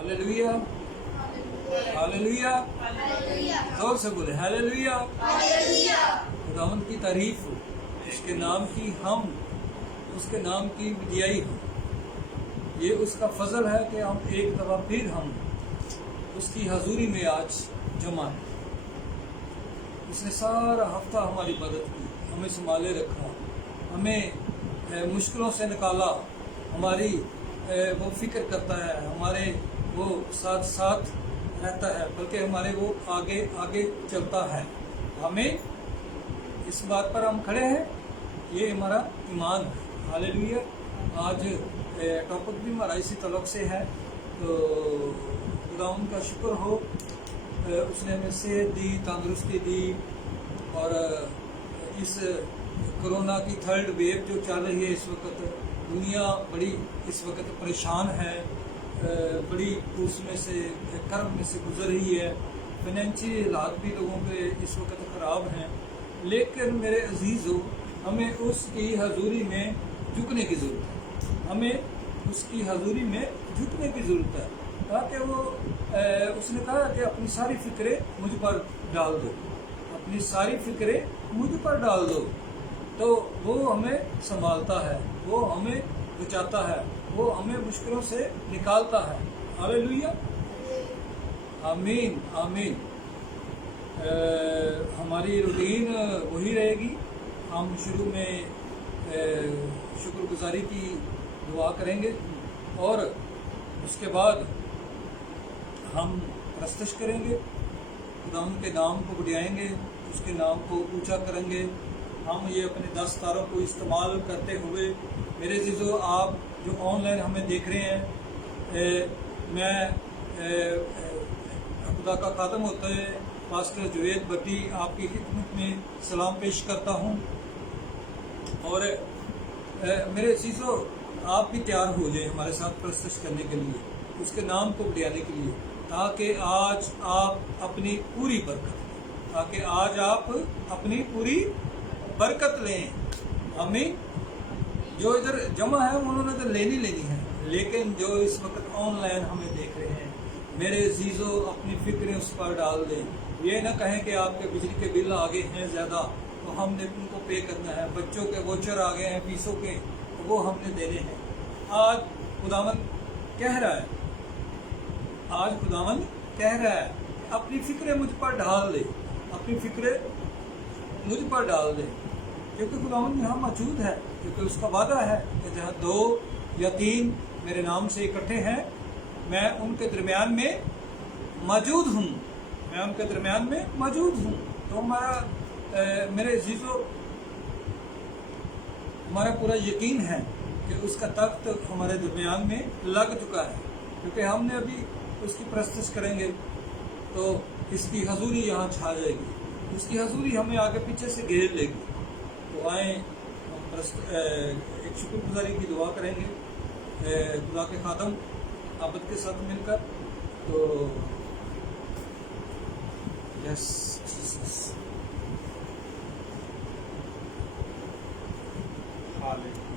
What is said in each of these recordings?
Hallelujah, hallelujah, जोर से बोले हालेलुया। खुदावंद की तारीफ हो, उसके नाम की हम, उसके नाम की विजयी हो। ये उसका फजल है कि हम एक दफा फिर हम उसकी हजूरी में आज जमा हैं। उसने सारा हफ्ता हमारी मदद की, हमें संभाले रखा, हमें मुश्किलों से निकाला, हमारी वो फिक्र करता है, हमारे वो साथ साथ रहता है, बल्कि हमारे वो आगे आगे चलता है। हमें इस बात पर हम खड़े हैं, ये हमारा ईमान है। हालेलुया। आज टॉपिक भी हमारा इसी तलक से है, तो खुदावंद का शुक्र हो, उसने हमें सेहत दी, तंदुरुस्ती दी। और इस कोरोना की थर्ड वेव जो चल रही है इस वक्त, दुनिया बड़ी इस वक्त परेशान है, बड़ी उसमें से कर्ब में से गुजर रही है। फाइनेंशियल हालात भी लोगों के इस वक्त ख़राब हैं, लेकिन मेरे अजीज़ों, हमें उसकी हजूरी में झुकने की ज़रूरत है। हमें उसकी हजूरी में झुकने की ज़रूरत है, ताकि वो उसने कहा कि अपनी सारी फ़िक्रें मुझ पर डाल दो, अपनी सारी फ़िक्रें मुझ पर डाल दो। तो वो हमें संभालता है, वो हमें बचाता है, वो हमें मुश्किलों से निकालता है। हालेलुया, आमीन आमीन। हमारी रूटीन वही रहेगी। हम शुरू में शुक्रगुजारी की दुआ करेंगे और उसके बाद हम प्रस्तुत करेंगे, खुदावंद के नाम को बढ़ाएंगे, उसके नाम को ऊंचा करेंगे। हम ये अपने 10 तारों को इस्तेमाल करते हुए, मेरे अज़ीज़ों, आप जो ऑनलाइन हमें देख रहे हैं, मैं खुदा का खादम होते हैं पास्टर जुवेद भट्टी आपकी खिदमत में सलाम पेश करता हूँ। और मेरे अज़ीज़ों, आप भी तैयार हो जाएं हमारे साथ प्रस्तुत करने के लिए, उसके नाम को बढ़ाने के लिए, ताकि आज आप अपनी पूरी बरकत, ताकि आज आप अपनी पूरी बरकत लें। हमें जो इधर जमा है उन्होंने तो लेनी है, लेकिन जो इस वक्त ऑनलाइन हमें देख रहे हैं, मेरे अज़ीज़ों, अपनी फिक्रें उस पर डाल दें। ये ना कहें कि आपके बिजली के बिल आ गए हैं ज़्यादा, तो हमने उनको पे करना है, बच्चों के वोचर आ गए हैं फीसों के, तो वो हमने देने हैं। आज खुदावंद कह रहा है, आज खुदावंद कह रहा है, अपनी फिक्रें मुझ पर डाल दे, अपनी फिक्रें मुझ पर डाल दे, क्योंकि खुदावंद यहाँ मौजूद है, क्योंकि उसका वादा है कि जहाँ 2 या 3 मेरे नाम से इकट्ठे हैं, मैं उनके दरमियान में मौजूद हूँ, मैं उनके दरमियान में मौजूद हूँ। तो हमारा मेरे अज़ीज़ों, हमारा पूरा यकीन है कि उसका तख्त हमारे दरमियान में लग चुका है, क्योंकि हमने अभी उसकी प्रस्तुत करेंगे तो इसकी हजूरी यहाँ छा जाएगी, उसकी हजूरी हमें आगे पीछे से घेर लेगी। तो आए हम एक शुक्रगुजारी की दुआ करेंगे खुदा के खादम आबद के साथ मिलकर। तो यस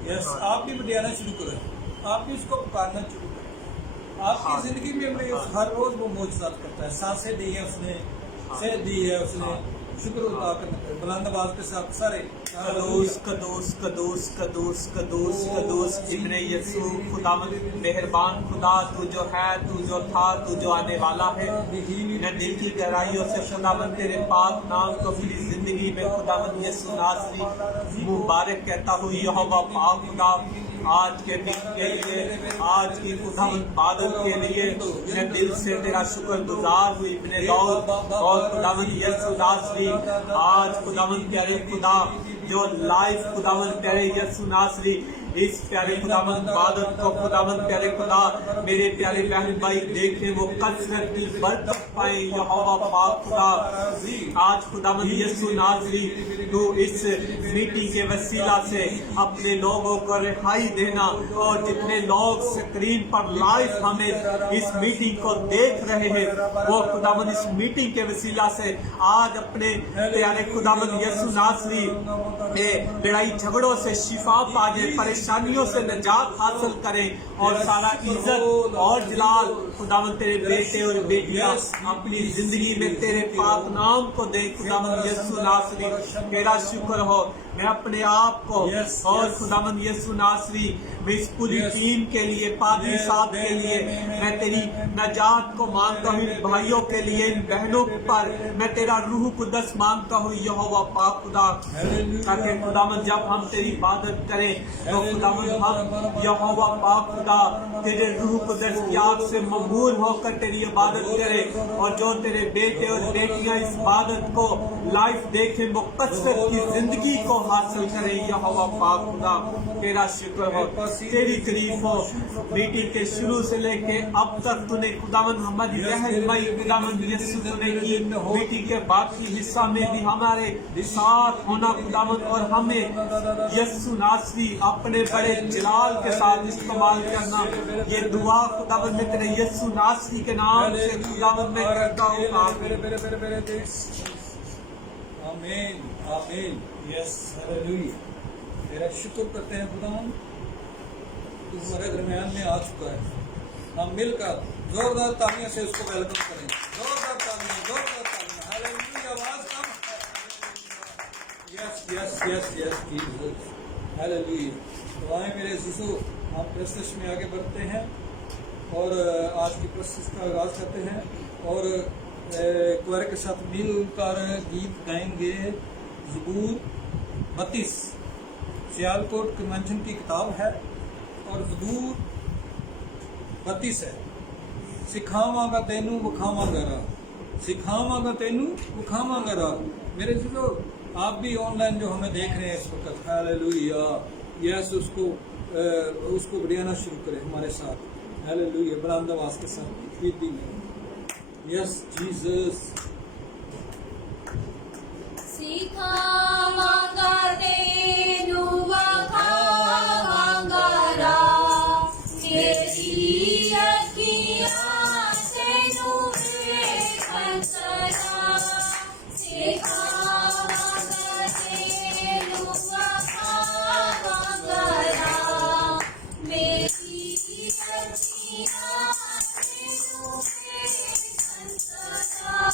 यस, आप भी बढ़ियाना शुरू करें, आप भी उसको पुकारना शुरू करें। आपकी जिंदगी में हर रोज वो मौजूद करता है। सांसें दी है उसने, सेहत दी है उसने, शुक्र अदा करना। बुलंद आवाज के साथ सारे कदोस कदोस कदोस कदोस कदोस कदोस इब्ने यसू खुदावंद मेहरबान खुदा, तू जो है, तू जो था, तू जो आने वाला है। मैं दिल की गहराइयों से खुदावंद तेरे पाक नाम को अपनी जिंदगी में खुदावंद यसू नासरी मुबारक कहता हूँ। यहोवा पाक खुदा, आज के दिन के लिए, आज की खुदावंद इबादत के लिए मैं दिल से तेरा शुक्रगुजार हूँ इब्ने दाऊद। और खुदावंद यसू नासरी, आज खुदावंद प्यारे खुदा जो लाइव खुदावंद प्यारे यसू नासरी इस प्यारे खुदावंद इबादत को खुदावंद प्यारे खुदा मेरे प्यारे बहन भाई देखे, वो कसरत की बरकत पाए। यहोवा पाक खुदा, आज खुदावंद यसू नासरी तू इस मीटिंग के वसीला से अपने लोगों को रिहाई देना, और जितने लोग स्क्रीन पर लाइव हमें इस मीटिंग को देख रहे हैं, वो खुदावंद इस मीटिंग के वसीला से आज अपने प्यारे खुदावंद यसू नासरी लड़ाई झगड़ों से शिफा पा जाए, پریشانیوں سے نجات حاصل کریں اور سارا عزت اور جلال خداوند تیرے بیٹے اور بیٹیاں اپنی زندگی میں تیرے پاک نام کو دے خداوند یسوع ناصری تیرا شکر ہو میں اپنے آپ کو اور خداوند یسوع ناصری میں اس پوری ٹیم کے لیے پادری صاحب کے لیے میں تیری نجات کو مانگتا ہوں ان بھائیوں کے لیے ان بہنوں پر میں تیرا روح قدس مانگتا ہوں یہوہ پاک خدا تاکہ خداوند جب ہم تیری عبادت کریں تو خداوند ہم یہوہ پاک خدا تیرے روح قدس کی آگ سے ممہور ہو کر تیری عبادت کرے اور جو تیرے بیٹے اور بیٹیاں اس عبادت کو لائف دیکھیں مقصد کی زندگی کو حاصل کریں یہوہ پاک خدا تیرا شکر ہو تیری تعریف ہو میٹنگ کے شروع سے لے کے اب تک تو نے خداوند ہماری رہنمائی خداوند یسوع تو نے کی میٹنگ کے باقی حصہ میں بھی ہمارے ساتھ ہونا خداوند اور ہمیں یسوع ناصری اپنے بڑے جلال کے ساتھ استعمال کرنا یہ دعا خداوند میں تیرے یسوع ناصری کے نام سے خداوند میں کرتا ہوں آمین آمین یس ہلیلویا تیرا شکر کرتے ہیں خداوند تو ہمارے درمیان میں آ چکا ہے ہم مل کر زوردار تالیاں سے اس کو ویلکم کریں زوردار تالیاں ہلیلویا آواز کم یس یس یس یس جیسس ہلیلویا تو آئیں میرے عزیزو ہم پرستش میں آگے بڑھتے ہیں اور آج کی پرستش کا آغاز کرتے ہیں اور کوارے کے ساتھ مل کر گیت گائیں گے زبور 32 سیالکوٹ کنونشن کی کتاب ہے اور زبور 32 ہے سکھاواں گا تینوں وکھاواں گا راہ سکھاواں گا تینوں وکھاواں گا راہ میرے عزیزو آپ بھی آن لائن جو ہمیں دیکھ رہے ہیں اس وقت ہلیلویا یس اس کو بڑھانا شروع کریں ہمارے ساتھ ہلیلویا بلند آواز کے ساتھ یس جیسس سکھاواں گا تینوں وکھاواں گا راہ تیری اکھیاں سے نور دیکھن سدا سکھاواں گا تینوں وکھاواں گا راہ میری اکھیاں سے نور دیکھن سدا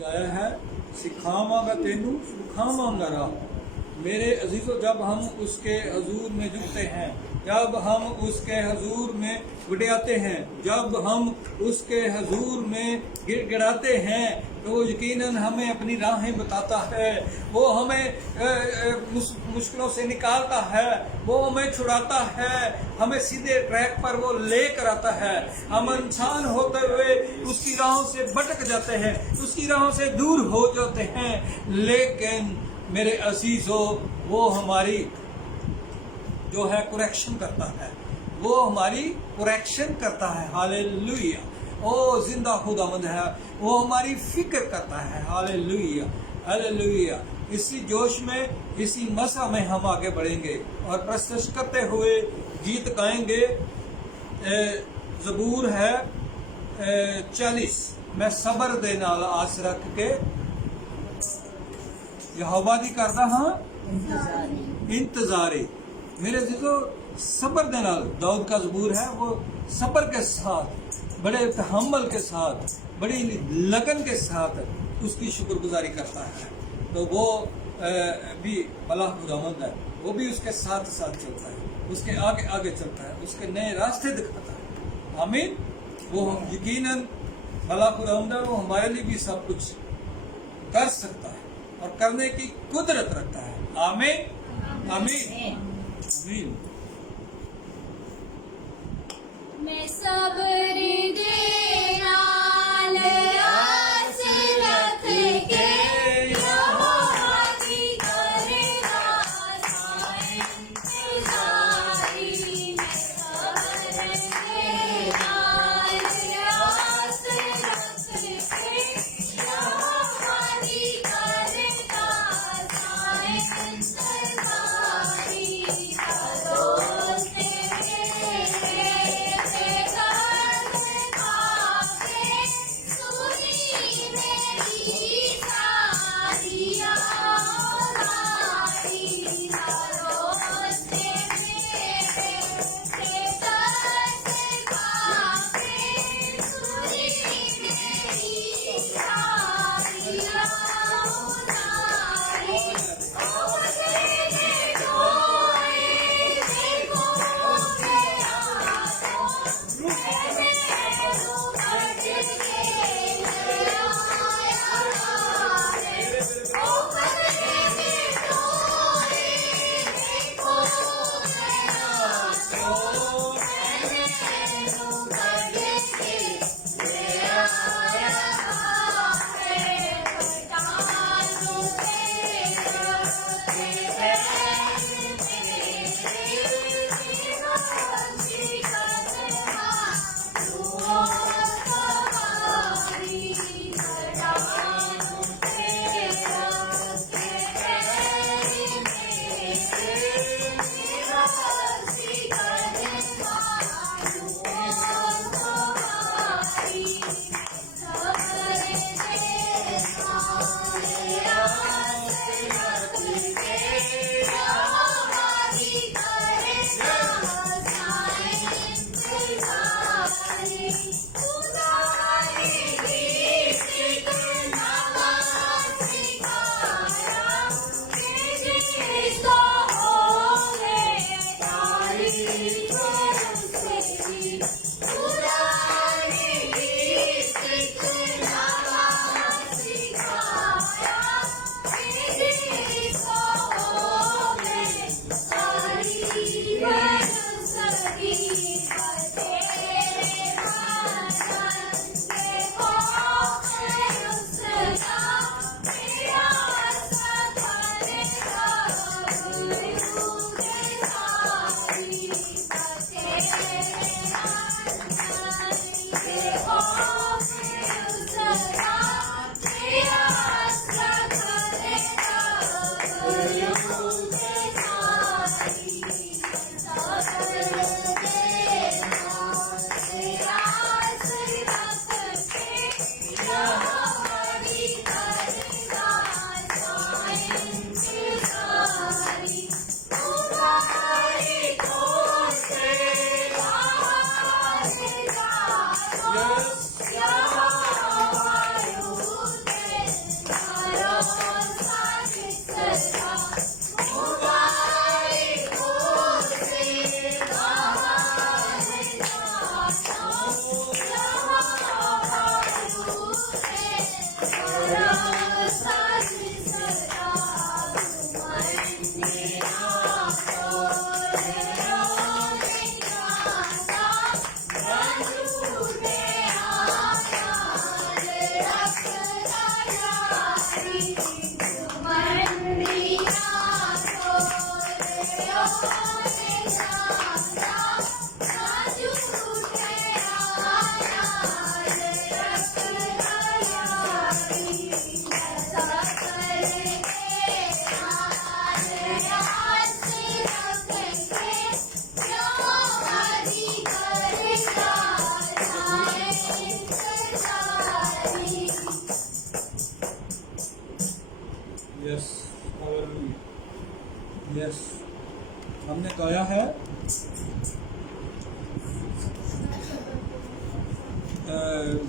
گایا ہے سکھاواں گا تینوں کھاواں گا راہ. میرے عزیزو جب ہم اس کے حضور میں جھکتے ہیں، جب ہم اس کے حضور میں گڑیاتے ہیں، جب ہم اس کے حضور میں گڑ گڑاتے ہیں تو وہ یقیناً ہمیں اپنی راہیں بتاتا ہے، وہ ہمیں مشکلوں سے نکالتا ہے، وہ ہمیں چھڑاتا ہے، ہمیں سیدھے ٹریک پر وہ لے کر آتا ہے. ہم انسان ہوتے ہوئے اس کی راہوں سے بھٹک جاتے ہیں، اس کی راہوں سے دور ہو جاتے ہیں، لیکن میرے عزیزو وہ ہماری جو ہے کریکشن کرتا ہے، وہ ہماری کریکشن کرتا ہے. ہاللیلویہ. او زندہ خداوند ہے، وہ ہماری فکر کرتا ہے. ہاللیلویہ ہاللیلویہ. اسی جوش میں، اسی مسا میں ہم آگے بڑھیں گے اور پرستش کرتے ہوئے گیت گائیں گے. زبور ہے 40. میں صبر دے نال آس رکھ کے یہوہ دی کردا ہاں انتظاری. میرے عزیزو صبر دے نال، داؤد کا زبور ہے، وہ صبر کے ساتھ، بڑے تحمل کے ساتھ، بڑی لگن کے ساتھ اس کی شکر گزاری کرتا ہے. تو وہ بھی بھلا خداوند ہے، وہ بھی اس کے ساتھ ساتھ چلتا ہے، اس کے آگے آگے چلتا ہے، اس کے نئے راستے دکھاتا ہے. آمین. وہ یقیناً بھلا خداوند ہے، وہ ہمارے لیے بھی سب کچھ کر سکتا ہے اور کرنے کی قدرت رکھتا ہے. آمین آمین آمین. میں صبر دے نال آس رکھ کے یہوہ دی کردا سائیں انتظاری. میں صبر دے نال آس رکھ کے یہوہ دی کردا سائیں انتظاری. دوست आया है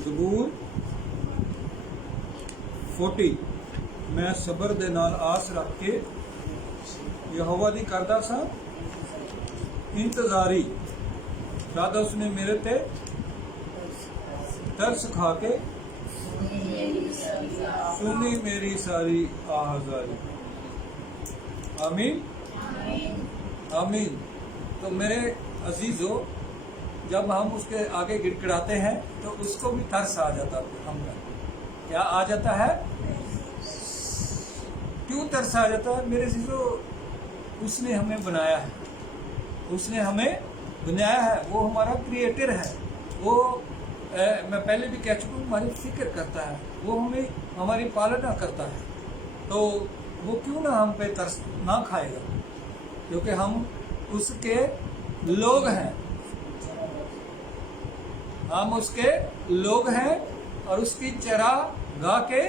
ਜ਼ਬੂਰ 40 ਮੈਂ ਸਬਰ ਦੇ ਨਾਲ ਆਸ ਰੱਖ ਕੇ ਯਹੋਵਾ ਦੀ ਕਰਦਾ ਸਾਂ ਇੰਤਜ਼ਾਰੀ ਜਦ ਉਸਨੇ ਮੇਰੇ ਤੇ ਤਰਸ ਖਾ ਕੇ सुनी मेरी सारी आहाजारी। आमीन आमीन। तो मेरे अजीजों, जब हम उसके आगे गिड़गिड़ाते हैं तो उसको भी तरस आ जाता है। हम क्या आ जाता है? क्यों तरस आ जाता है मेरे अजीजों? उसने हमें बनाया है, उसने हमें बनाया है, वो हमारा क्रिएटर है। वो मैं पहले भी कह चुका हूँ, हमारी फिक्र करता है, वो हमें हमारी पालना करता है। तो वो क्यों ना हम पे तरस ना खाएगा, क्योंकि हम उसके लोग हैं, हम उसके लोग हैं और उसकी चरागाह के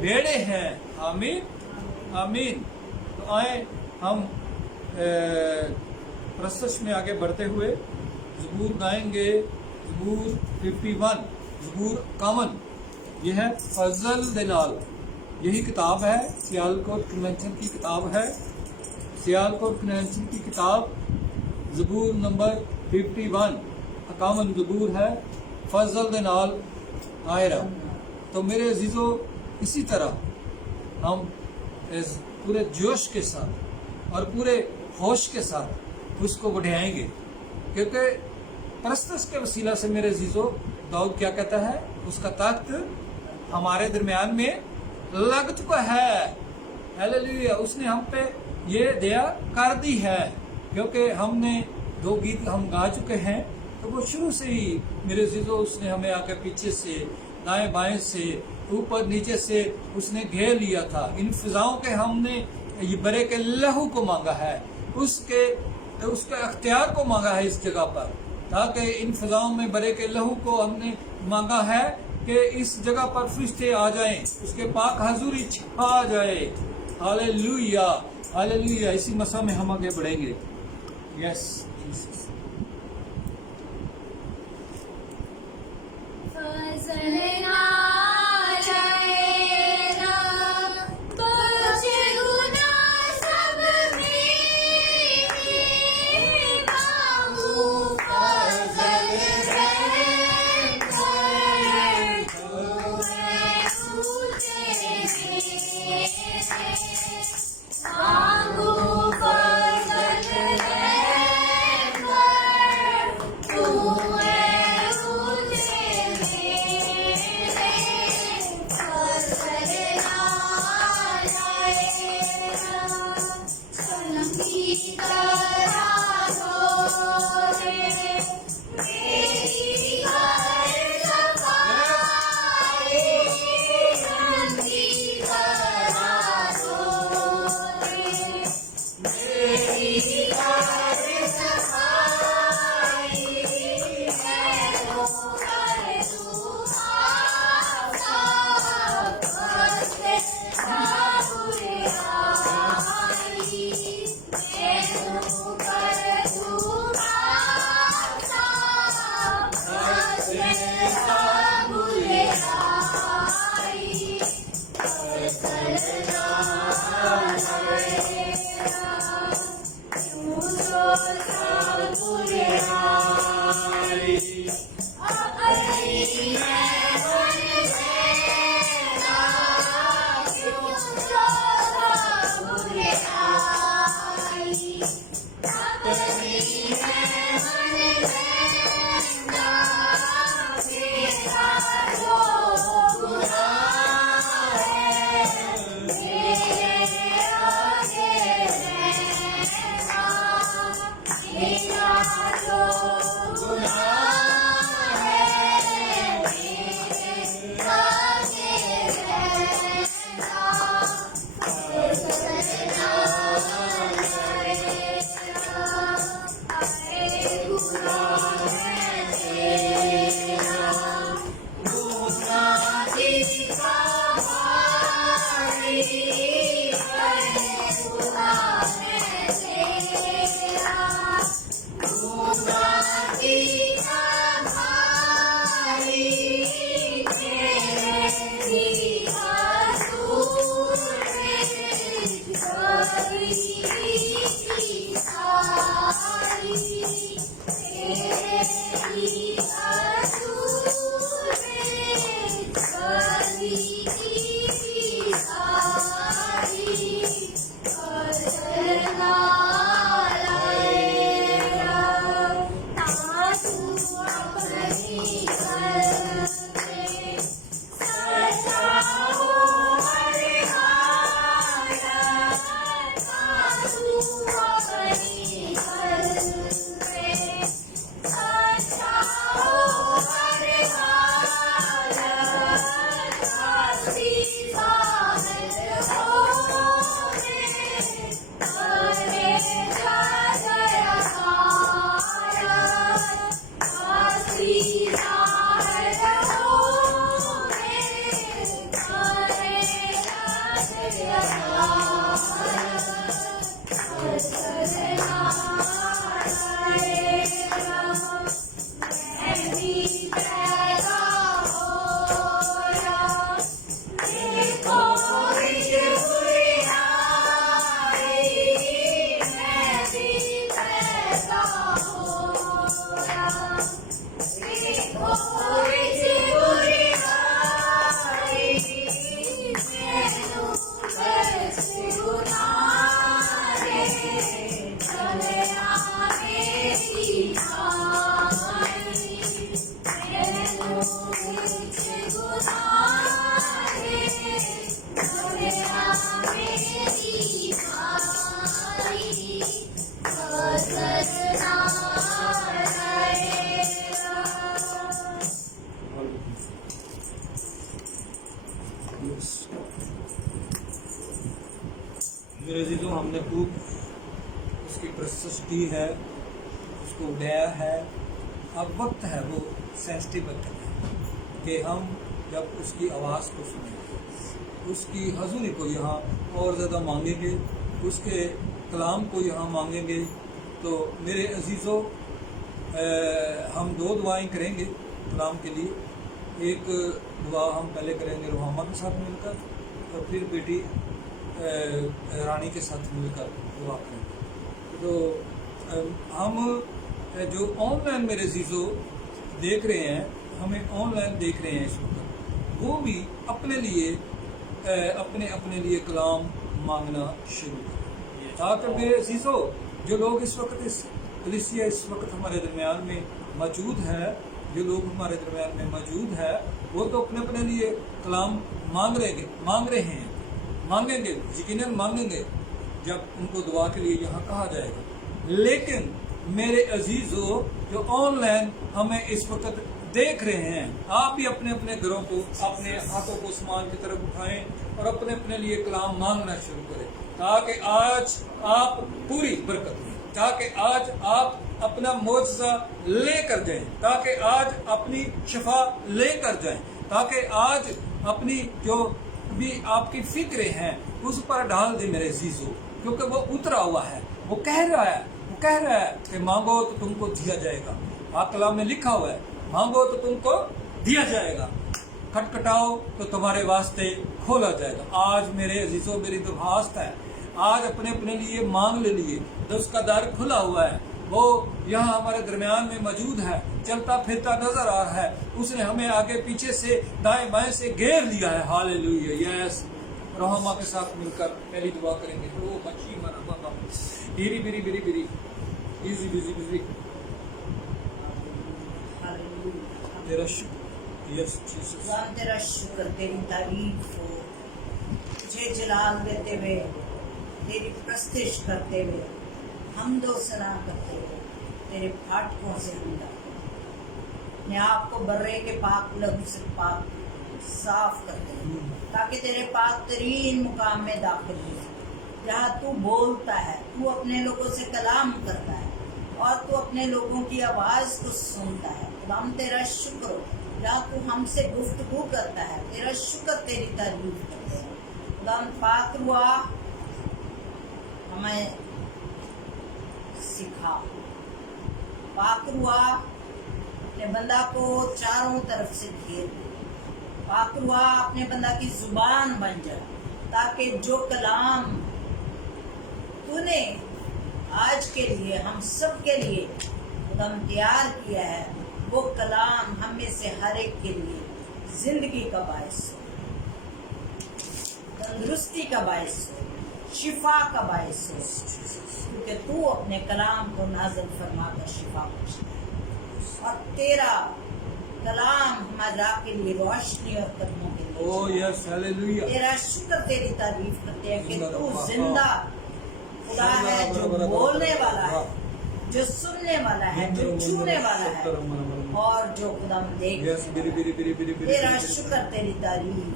भेड़े हैं। आमीन आमीन। तो आए हम प्रस्तुत में आगे बढ़ते हुए ज़बूर गाएंगे। ज़बूर 51 ज़बूर कामन, ये है फजल दे नाल। यही किताब है, सियालकोट कन्वेंशन की किताब है, सियालकोट कन्वेंशन की किताब ज़बूर नंबर 51 कामन ज़बूर है, फजल दे नाल आयरा। तो मेरे अजीज़ों, इसी तरह हम इस पूरे जोश के साथ और पूरे होश के साथ उसको बढ़ाएंगे, क्योंकि परस्तश के वसीला से मेरे अजीजों, दाऊद क्या कहता है? उसका तख्त हमारे दरमियान में लग चुका है। हालेलुया। उसने हम पे ये दया कर दी है, क्योंकि हमने 2 गीत हम गा चुके हैं। तो वो शुरू से ही मेरे अजीजों, उसने हमें आके पीछे से, दाएं बाएं से, ऊपर नीचे से उसने घेर लिया था। इन फिजाओं के हमने ये बरे के लहू को मांगा है, उसके अख्तियार को मांगा है इस जगह पर, ताकि इन फिजाओं में बरे के लहू को हमने मांगा है कि इस जगह पर फरिश्ते आ जाएं, उसके पाक हजूरी छा जाए। Hallelujah hallelujah. इसी मसा में हम आगे बढ़ेंगे। Yes Jesus. मेरे अजीजों, हमने खूब उसकी प्रशंसा की है, उसको उड़ाया है। अब वक्त है, वो सेंसिटिव वक्त है कि हम जब उसकी आवाज़ को सुनेंगे, उसकी हजूरी को यहाँ और ज़्यादा मांगेंगे, उसके कलाम को यहाँ मांगेंगे। तो मेरे अजीज़ों, हम दो दुआएं करेंगे कलाम के लिए। एक दुआ हम पहले करेंगे रुहामा के साथ मिलकर, और फिर बेटी रानी के साथ मिलकर दुआ करेंगे। तो हम जो ऑनलाइन मेरे अजीज़ों देख रहे हैं, हमें ऑनलाइन देख रहे हैं इस वक्त, वो भी अपने लिए अपने लिए कलाम मांगना शुरू करें। ताकि मेरे अजीज़ों, जो लोग इस वक्त इस कलीसिया इस वक्त हमारे दरमियान में मौजूद है, जो लोग हमारे दरमियान में मौजूद है, वो तो अपने लिए कलाम मांग रहे हैं, मांगेंगे, यकीनन मांगेंगे जब उनको दुआ के लिए यहाँ कहा जाएगा। लेकिन मेरे अजीज़ों, जो ऑनलाइन हमें इस वक्त देख रहे हैं, आप भी अपने अपने घरों को, अपने हाथों को आसमान की तरफ उठाएं और अपने लिए कलाम मांगना शुरू करें, ताकि आज आप पूरी बरकत लें, ताकि आज आप अपना मौजज़ा लेकर जाएं, ताकि आज अपनी शफा लेकर जाएं, ताकि आज अपनी जो भी आपकी फिक्रें हैं उस पर डाल दें मेरे अजीज़ों, क्योंकि वो उतरा हुआ है। वो कह रहा है कि मांगो तो तुमको दिया जाएगा। पाक कलाम में लिखा हुआ है, मांगो तो तुमको दिया जाएगा, खटखटाओ तो तुम्हारे वास्ते खोला जाएगा। आज मेरे अजीज़ों, मेरी दरख्वास्त है, आज अपने लिए मांग ले लिए, तो उसका दर खुला हुआ है। वो यहाँ हमारे दरमियान में मौजूद है, चलता फिरता नजर आ रहा है। उसने हमें आगे पीछे से दाएं बाएं से घेर लिया है। हालेलुया, यस। रहमा के साथ मिलकर पहली दुआ करेंगे। ओ बच्ची मना बाबा बिरी बिरी बिरी बिरी इजी बिजी बिजी। तेरा शुक्र, यस जीसस, तेरा शुक्र, तेरी तारीफ हो, तुझे जलाल देते हुए, तेरी प्रस्तिश करते हुए, हमदो सना करते हुए, तेरे फाटकों से हम अपने आप को बर्रे के पाक लहू से पाक साफ करते हैं, ताकि तेरे पाक तरीन मुकाम में दाखिल हो, जहाँ तू बोलता है, तू अपने लोगों से कलाम करता है और तू अपने लोगों की आवाज़ को सुनता है। खुदाम तेरा शुक्र हो, जहाँ तू हमसे गुफ्तगू करता है, तेरा शुक्र, तेरी तारीफ करते हैं। खुदाम पाक रुआ हमें सिखा, पाक रुआ अपने बंदा को चारों तरफ से घेर दे, पाक रुआ अपने बंदा की जुबान बन जा, ताकि जो कलाम तूने आज के लिए, हम सब के लिए खुदाम तैयार किया है, वो कलाम हम में से हर एक के लिए जिंदगी का बायस हो, तंदुरुस्ती का बायस हो, शिफा का बायस हो, क्योंकि तू अपने कलाम को नाज़िल फरमा कर शिफा बख्शता है, और तेरा कलाम हमारे राह के लिए रोशनी और कदमों के लिए। ओ यस, हालेलुया। तेरा शुक्र, तेरी तारीफ करते हैं कि तू जिंदा खुदा है, जो बोलने वाला है, जो सुनने वाला है, जो छूने वाला है, और जो खुदा देख। तेरा शुक्र, तेरी तारीफ,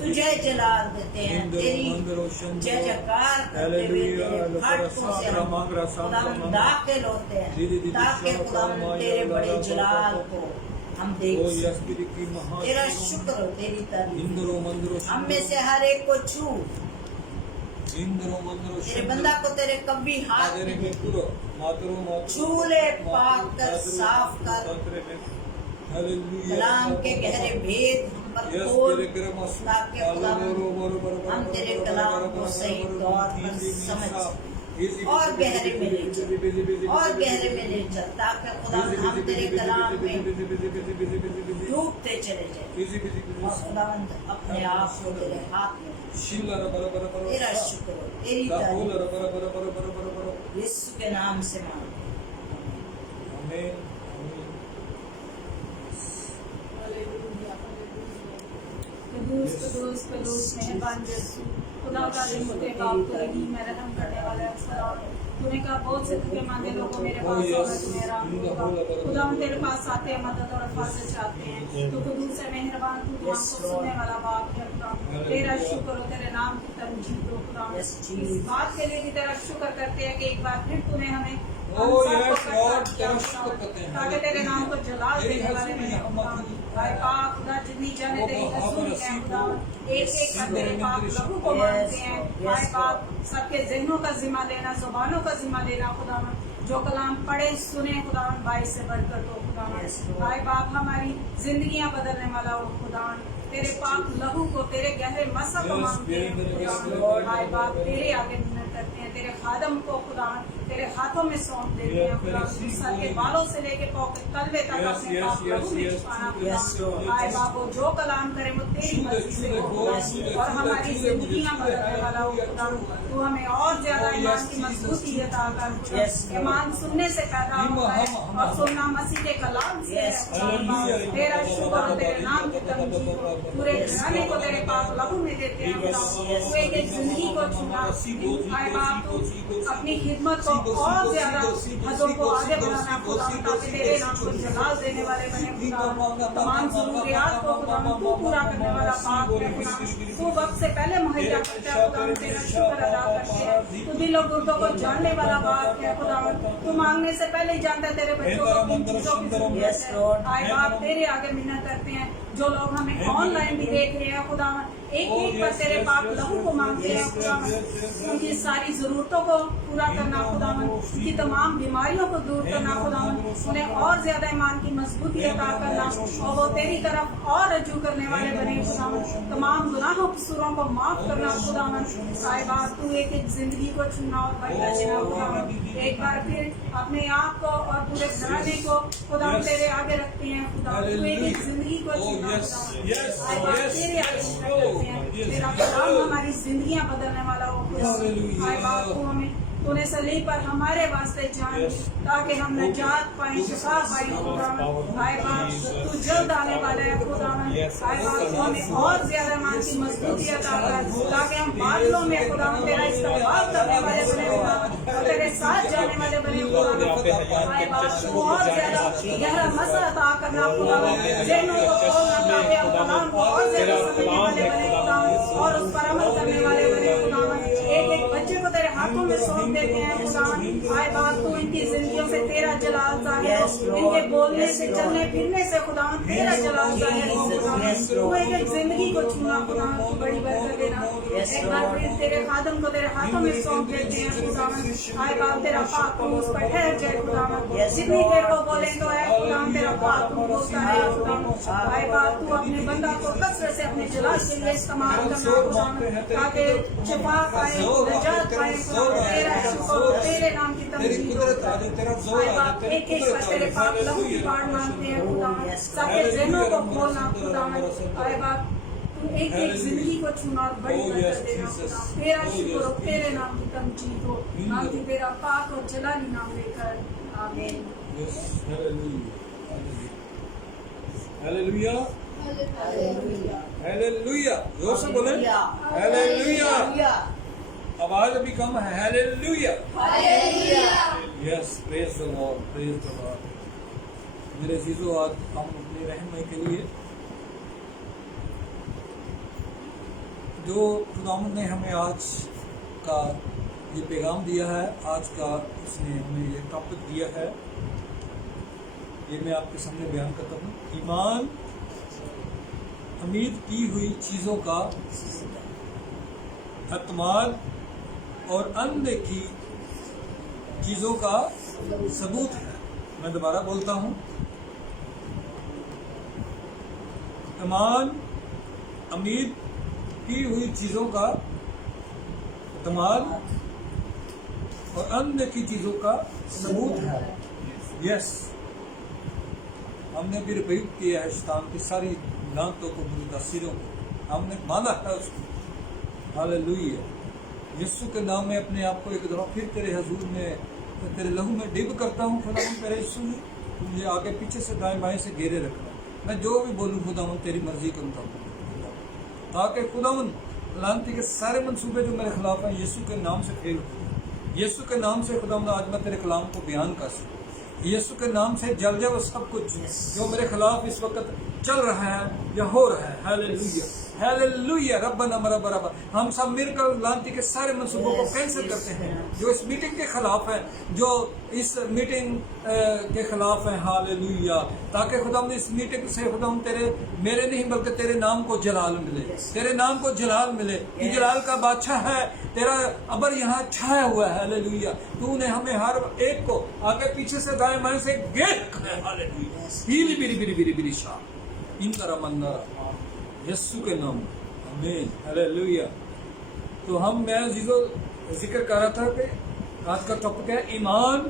तुझे जलाल देते हैं, तेरी जय जयकार करते हुए तेरे फाटकों से हम दाखिल होते हैं, ताकि खुदा तेरे बड़े जलाल को हम देख सकें। तेरा शुक्र, तेरी तारीफ, हम में से हर एक को छू, तेरे बंदा को तेरे कभी हाथ छू ले, पाक कर, साफ कर, कलाम के गहरे भेद हम पर खोल, ताकि हम तेरे कलाम को सही तौर पर समझ और गहरे में ले चल, और गहरे में ले चल, ताकि खुदा हम तेरे कलाम में डूबते चले जाए, और खुदा अपने आप को तेरे हाथ में। तेरा शुक्र, तेरी तारीफ, यीशु के नाम से मांगते हैं। कदूस मेहरबान यीशु, खुदा का रहम करने वाला, सलाम तूने कहा बहुत से थके मांदे लोगों मेरे पास आओ, मैं तुम्हें आराम दूंगा। खुदा हम तेरे पास आते हैं, मदद और हिफाजत चाहते हैं। तू खुद से मेहरबान, तू दुआ को सुनने वाला बाप है खुदा। तेरा शुक्र हो, तेरे नाम की तमजीद हो खुदा। इस बात के लिए भी तेरा शुक्र करते हैं कि एक बार फिर तूने हमें हम सबको इकट्ठा किया खुदा, ताकि तेरे नाम को जलाल देने वाले बने खुदा। भाई पाक खुदा, जितनी जाने तेरी रसूल हैं खुदा, एक एक का तेरे पाक लहू को मानते हैं। भाई पाक सबके ज़हनों का जिम्मा लेना, जुबानों का जिम्मा लेना खुदा। जो कलाम पढ़े सुने खुदा, भाई से बढ़कर तो खुदा। भाई बाप हमारी जिंदगियां बदलने वाला हो खुदा, तेरे पाक लहू को, तेरे गहरे मसा को मांगते हैं खुदा। भाई बाप तेरे आगे मिन्नत करते हैं, तेरे खादम को खुदा तेरे हाथों में सौंप देते हैं खुदा। सर के बालों से लेके पाँव के तलवे तक अपने पाक लहू में छुपाना खुदा। भाई बाप वो जो कलाम करे वो तेरी मर्जी से हो और हमारी जिंदगियां बदलने वाला हो खुदा। तू हमें और ज्यादा ईमान की मजबूती अता कर। ईमान सुनने से पैदा होता है और सुनना मसीह के कलाम से है खुदा। तेरा शुक्र हो, तेरे नाम की तमजीद हो। पूरे घराने को तेरे पाक लहू में देते हैं खुदा। तू एक एक जिंदगी को छूना। भाई बाप तू अपनी खिदमत को और ज्यादा हदों को आगे बढ़ाना खुदा, ताकि तेरे नाम को जलाल देने वाले बने खुदा। तमाम जरूरियात को खुदा तू पूरा करने वाला बाप है खुदा। तू वक्त से पहले मुहैया करता है खुदा। तेरा शुक्र अदा करते हैं। तू दिलों गुर्दों को जानने वाला बाप है खुदा। तू मांगने से पहले ही जानता है तेरे बच्चों को किन चीजों की जरूरत है। भाई बाप तेरे आगे मिन्नत करते हैं। जो लोग हमें ऑनलाइन भी देख रहे हैं खुदा, एक एक पर तेरे पाक लहू को मांगते हैं खुदा। उनकी सारी जरूरतों को पूरा करना खुदा, उनकी तमाम बीमारियों को दूर करना खुदा, उन्हें और ज्यादा ईमान की मजबूती अता करना और वो तेरी तरफ और रजू करने वाले बने खुदा। तमाम गुनाहों कसूरों को माफ करना खुदा। आए बाप तू एक एक जिंदगी को छूना और बदला देना खुदा। एक बार फिर अपने आप को और पूरे घराने को खुदा हम तेरे आगे रखते हैं खुदा। तू एक एक जिंदगी को छूना खुदा। आए बाप तेरे आगे करते हैं। तेरा कलाम हमारी जिंदगियां बदलने वाला हो खुदा। आए बाप तू हमें तूने सलीब पर हमारे वास्ते जान दी ताकि हम नजात पाए, शिफा पाए खुदा। भाई बाप तू जल्द आने वाला है खुदा। भाई बाप तू हमें और ज्यादा ईमान की मजबूती अता कर ताकि हम बादलों में खुदा तेरा इस्तेमाल करने वाले बने खुदा और तेरे साथ जाने वाले बने खुदा। भाई बाप तू और ज्यादा गहरा मसा अता करना खुदा। ज़हनों को खोलना ताकि हम कलाम को और ज्यादा समझने वाले बने खुदा और उस पर अमल करने वाले बने खुदा। एक एक बच्चे को तेरे हाथों में सौंप देते हैं खुदा। आए बाप तू इनकी जिंदगियों से तेरा जलाल जाहिर हो, इनके बोलने से चलने फिरने से खुदा तेरा जलाल जाहिर हो खुदा। तू एक एक जिंदगी को छूना खुदा, तू बड़ी बरकत देना। एक बार फिर तेरे खादम को तेरे हाथों में सौंप देते हैं खुदा। आए बाप तेरा पाक तू उस पर ठहर जाए खुदा। जितनी देर को बोले तो है खुदा तेरा पाक तू बोलता रहे खुदा। आए बाप तू अपने बंदा को कसरत से अपने जलाल के लिए इस्तेमाल करना खुदा ताकि शिफा पाए, नजात पाए खुदा। तेरा शुक्र, तेरे नाम की तमजीद हो। आए बाप एक एक पर तेरे पाक लहू की बाढ़ मांगते हैं खुदा। सबके ज़हनों को खोलना खुदा। आए बाप तू एक एक जिंदगी को छूना और बड़ी बरकत देना खुदा। तेरा शुक्र हो, तेरे नाम की तमजीद हो। मांगती तेरा पाक और जलाली नाम लेकर, आमीन। हालेलुया, हालेलुया, जोर से बोले हालेलुया। आवाज अभी कम है। हालेलुया, yes, praise the Lord, praise the Lord. मेरे अजीजों, आज हम अपनी रहनुमाई के लिए जो खुदावंद ने हमें आज का ये पैगाम दिया है, आज का उसने हमें ये टॉपिक दिया है, ये मैं आपके सामने बयान करता हूँ। ईमान उम्मीद की हुई चीज़ों का एतमाद और अनदेखी चीज़ों का सबूत है। मैं दोबारा बोलता हूँ, ईमान उम्मीद की हुई चीज़ों का एतमाद और अनदेखी चीज़ों का सबूत है। यस, हमने भी रिपीट किया है शैतान की सारी लानतों को, मुतासिरों को हमने बांधा है उसको। हालेलुया। यीशु के नाम में अपने आप को एक दफा फिर तेरे हजूर में तेरे लहू में डिब करता हूँ। खुदावन मेरे यीशु ने मुझे आगे पीछे से दाएं बाएं से घेरे रखना। मैं जो भी बोलूँ खुदावन तेरी मर्जी के मुताबिक, ताकि खुदावन लानती के सारे मंसूबे जो मेरे खिलाफ हैं यीशु के नाम से फेल हो। यीशु के नाम से खुदावंद आज मैं तेरे कलाम को बयान कर सकूं। यीशु के नाम से जल जाए वो सब कुछ जो मेरे खिलाफ इस वक्त चल रहा है या हो रहा है। Hallelujah, hallelujah. रब्बना बराबर हम सब मिलकर लांती के सारे मंसूबों को कैंसिल करते हैं जो इस मीटिंग के खिलाफ है, जो इस मीटिंग के खिलाफ है। हालेलुया। ताकि खुदावंद इस मीटिंग से खुदावंद तेरे मेरे नहीं बल्कि तेरे नाम को जलाल मिले, तेरे नाम को जलाल मिले। तू जलाल का बादशाह है, तेरा अबर यहाँ छाया हुआ है। हालेलुया। तूने हमें हर एक को आगे पीछे से दाएं बाएं से घेर रखा है। हालेलुया। हीली बिरी बिरी बिरी बिरी शाह इन तरह मंदर यीशु के नाम, आमीन, हालेलुया। तो मैं अजीजों जिक्र कर रहा था कि आज का टॉपिक है ईमान,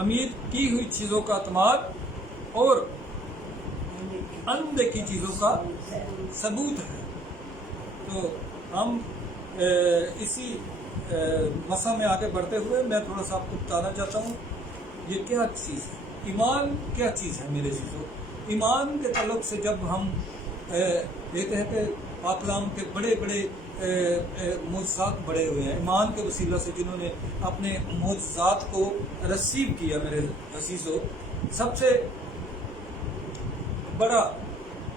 उम्मीद की हुई चीजों का एतमाद और अनदेखी चीजों का सबूत है। तो हम इसी मसा में आगे बढ़ते हुए मैं थोड़ा सा आपको बताना चाहता हूँ ये क्या चीज़ है, ईमान क्या चीज़ है मेरे चीज़ों। ईमान के तल्लुक से जब हम देखते हैं कि पाकलाम के बड़े बड़े मोजज़ात बड़े हुए हैं ईमान के वसीला से, जिन्होंने अपने मोजज़ात को रसीव किया। मेरे अजीज़ों, सबसे बड़ा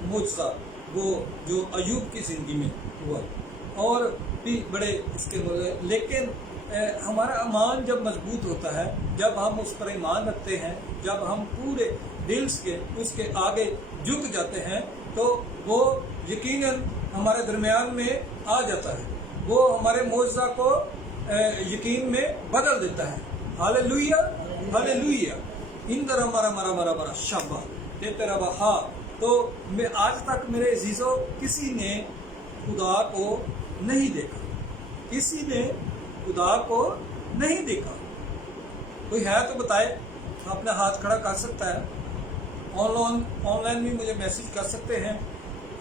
मोजज़ा वो जो अयूब की ज़िंदगी में हुआ और भी बड़े इसके, लेकिन हमारा ईमान जब मजबूत होता है, जब हम उस पर ईमान रखते हैं, जब हम पूरे दिल से उसके आगे झुक जाते हैं, तो वो यकीनन हमारे दरमियान में आ जाता है, वो हमारे मोजज़ा को यकीन में बदल देता है। Hallelujah, hallelujah. इन तरह मरा शाबा ते तेरा बहा। तो मैं आज तक मेरे अजीजों किसी ने खुदा को नहीं देखा, किसी ने खुदा को नहीं देखा। कोई है तो बताए, अपना हाथ खड़ा कर सकता है। ऑनलाइन भी मुझे मैसेज कर सकते हैं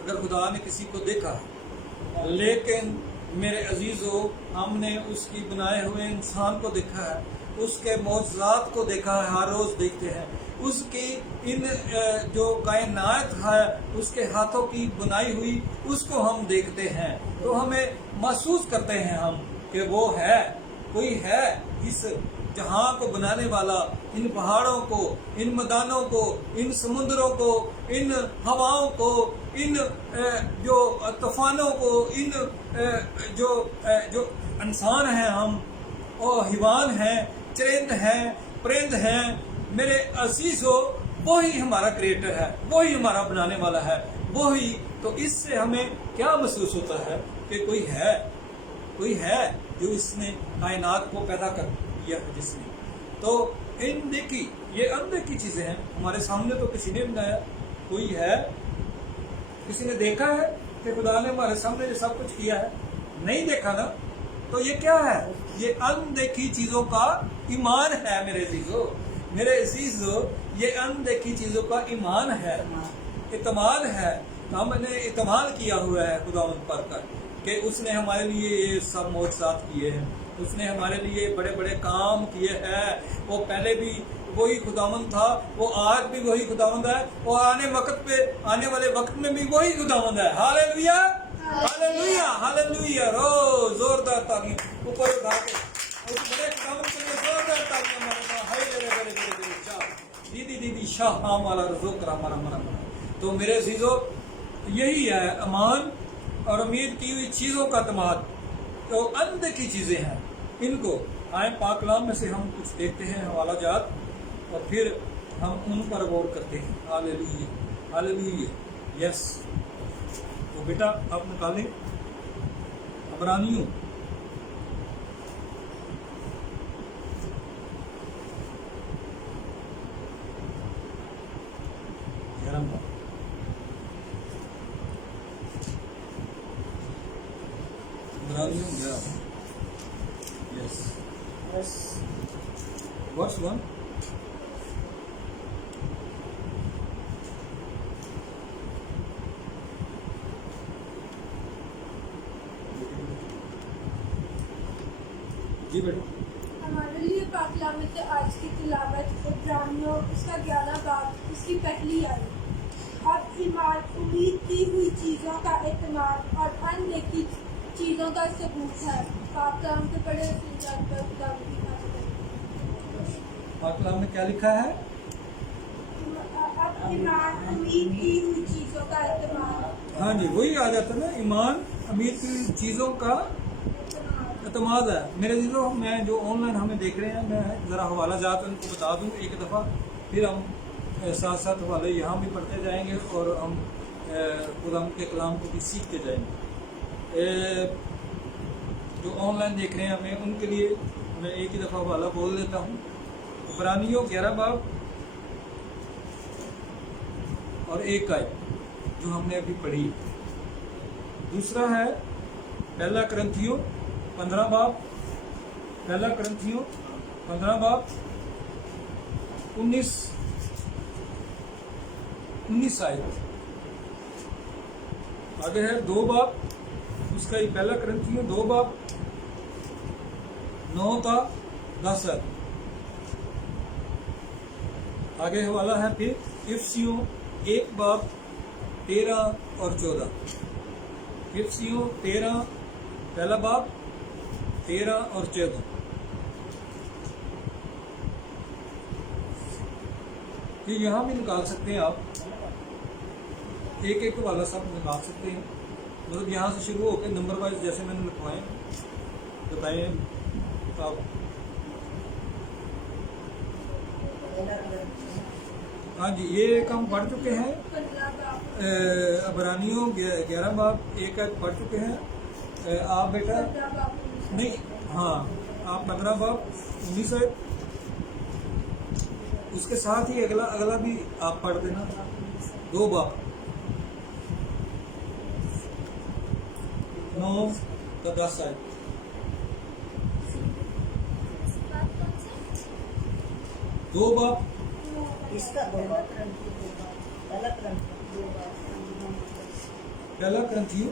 अगर खुदा ने किसी को देखा है। लेकिन मेरे अजीजों, हमने उसकी बनाए हुए इंसान को देखा है, उसके मौजज़ात को देखा है, हर रोज़ देखते हैं उसकी इन जो कायनात है उसके हाथों की बनाई हुई उसको हम देखते हैं। तो हमें महसूस करते हैं हम कि वो है, कोई है इस जहां को बनाने वाला, इन पहाड़ों को, इन मैदानों को, इन समुद्रों को, इन हवाओं को, इन जो तूफानों को, इन जो इंसान हैं हम, और हिवान हैं, चरिंद हैं, परिंद हैं, मेरे अजीजों, वही हमारा क्रिएटर है, वही हमारा बनाने वाला है, वही। तो इससे हमें क्या महसूस होता है कि कोई है जो इसने कायनात को पैदा कर दिया है जिसने। तो इन देखी ये अनदेखी चीजें हैं हमारे सामने, तो किसी ने बनाया, कोई है, किसी ने देखा है कि खुदा ने हमारे सामने जो सब कुछ किया है? नहीं देखा ना। तो ये क्या है? ये अनदेखी चीजों का ईमान है मेरे अजीजों, मेरे अजीजों, ये अनदेखी चीजों का ईमान है, इत्माद है। हमने इत्माद किया हुआ है खुदावंद पर कर कि उसने हमारे लिए ये सब मौजज़ात किए हैं, उसने हमारे लिए बड़े बड़े काम किए हैं। वो पहले भी वही खुदावंद था, वो आज भी वही खुदावंद है, वो आने वाले वक्त में भी वही खुदावंद है। Hallelujah, hallelujah, hallelujah. रोज जोरदार तालियां ऊपर उठा के उस बड़े खुदावंद के लिए जोरदार तालियां मारना। हाय रे रे रे रे शाह दीदी शाह हमारा रज़ोक हमारा। तो मेरे अजीजों, यही है अमान और उम्मीद की हुई चीज़ों का एतमाद। तो अनदेखी चीज़ें हैं, इनको आए पाक कलाम में से हम कुछ देखते हैं हवाला जात और फिर हम उन पर गौर करते हैं। हालेलुया, हालेलुया, यस। तो बेटा आप निकालें अबरानियों yes. Verse 1. जी बेटा। हमारे लिए पाक कलाम में से आज की तिलावत इब्रानियों उसका 11 बाब उसकी पहली आयत। अब ईमान उम्मीद की हुई चीज़ों का एतमाद और अनदेखी चीज़ों का सबूत है। पाक कलाम के पढ़े हुए जात पर खुदावंद की खातिर पाक कलाम में क्या लिखा है? अब ईमान उम्मीद की हुई चीज़ों का एतमाद। हाँ जी, वही आ जाता है ना, ईमान अमीर की चीज़ों का एतमाद है। मेरे चीज़ों मैं जो ऑनलाइन हमें देख रहे हैं, मैं ज़रा हवाला जात उनको बता दूँ एक दफ़ा, फिर हम साथ साथ हवाले यहाँ भी पढ़ते जाएंगे और हम खुदावंद के कलाम को भी सीखते जाएंगे। जो ऑनलाइन देख रहे हैं हमें, उनके लिए मैं एक ही दफ़ा हवाला बोल देता हूँ। इब्रानियों 11 बाब और 1 आयत जो हमने अभी पढ़ी। दूसरा है पहला करंथियों 15 बाब, पहला करंथियों 15 बाब 19 आयत। आगे है 2 बाब, उसका ही पहला करंथियों 2 बाब 9 का 10 आयत। आगे हवाला है फिर इफसियों 1 बाब 13 और 14। इफसियों 13 पहला बाब 13 और 14। ये यहाँ भी निकाल सकते हैं आप, एक एक वाला सब निकाल सकते हैं, मतलब यहाँ से शुरू होकर नंबर वाइज जैसे मैंने लिखवाए बताए आप। हाँ जी, ये एक हम पढ़ चुके हैं। इब्रानियों 11 बाब 1 आयत पढ़ चुके हैं। आप बेटा नहीं, हाँ आप 15 बाब 19 आयत, उसके साथ ही अगला भी आप पढ़ देना 2 बाब 9 का 10 आयत। दो बाब इसका पहला ग्रंथियों,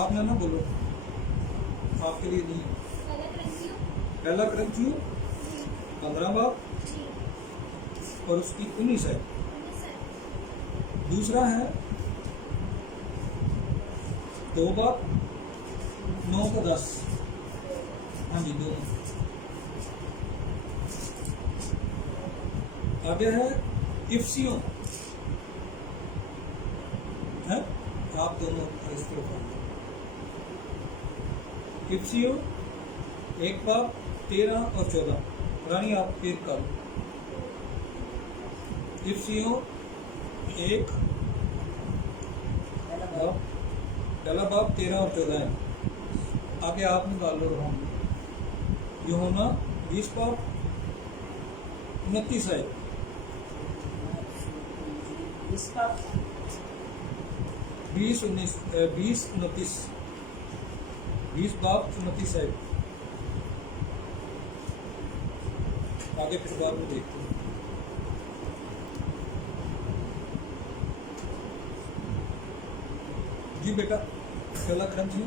आप ना बोलो, आपके लिए नहीं। पहला ग्रंथियों 15 बाब और उसकी 19 है। दूसरा है 2 बाब 9 का 10। हाँ जी, 2। आगे है इफसियों है, आप दोनों इस तरफ इफसियों 1 बाब 13 और 14। रानी आप फिर कर इफसियों 1 पहला बाब 13 और 14 है। आगे आप निकाल लो। यूहन्ना 20 बाब 29 है। 20 बाब 29 है। आगे फिर बाब में देखते हैं। जी बेटा, पहला ग्रंथ है।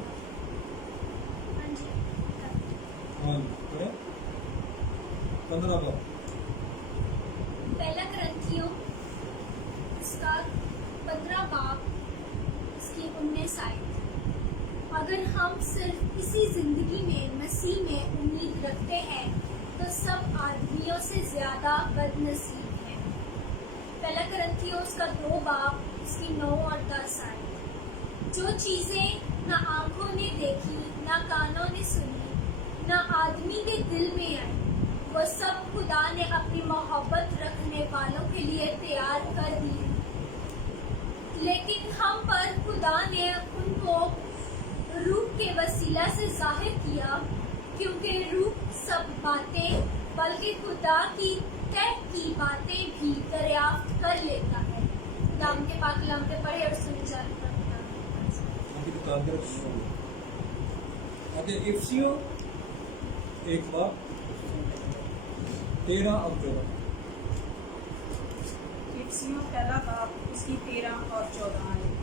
हाँ, 15 बाब। पहला ग्रंथियों इसका 15 बाब इसकी 19 आयत। अगर हम सिर्फ इसी जिंदगी में मसीह में उम्मीद रखते हैं तो सब आदमियों से ज्यादा बदनसीब हैं। पहला ग्रंथियों उसका 2 बाब इसकी 9 और 10 आयत। जो चीजें न आंखों ने देखी, न कानों ने सुनी, न आदमी के दिल में आई, वो सब खुदा ने अपनी मोहब्बत रखने वालों के लिए तैयार कर दी है। लेकिन हम पर खुदा ने उनको रूह के वसीला से जाहिर किया, क्योंकि रूह सब बातें बल्कि खुदा की तय की बातें भी दरियाफ्त कर लेता है। दाम के पाक कलाम के पढ़े और सुने जाने का आगे इफसियों 1 बाब 13 और 14। इफसियों पहला बाब उसकी 13 और 14 आयत।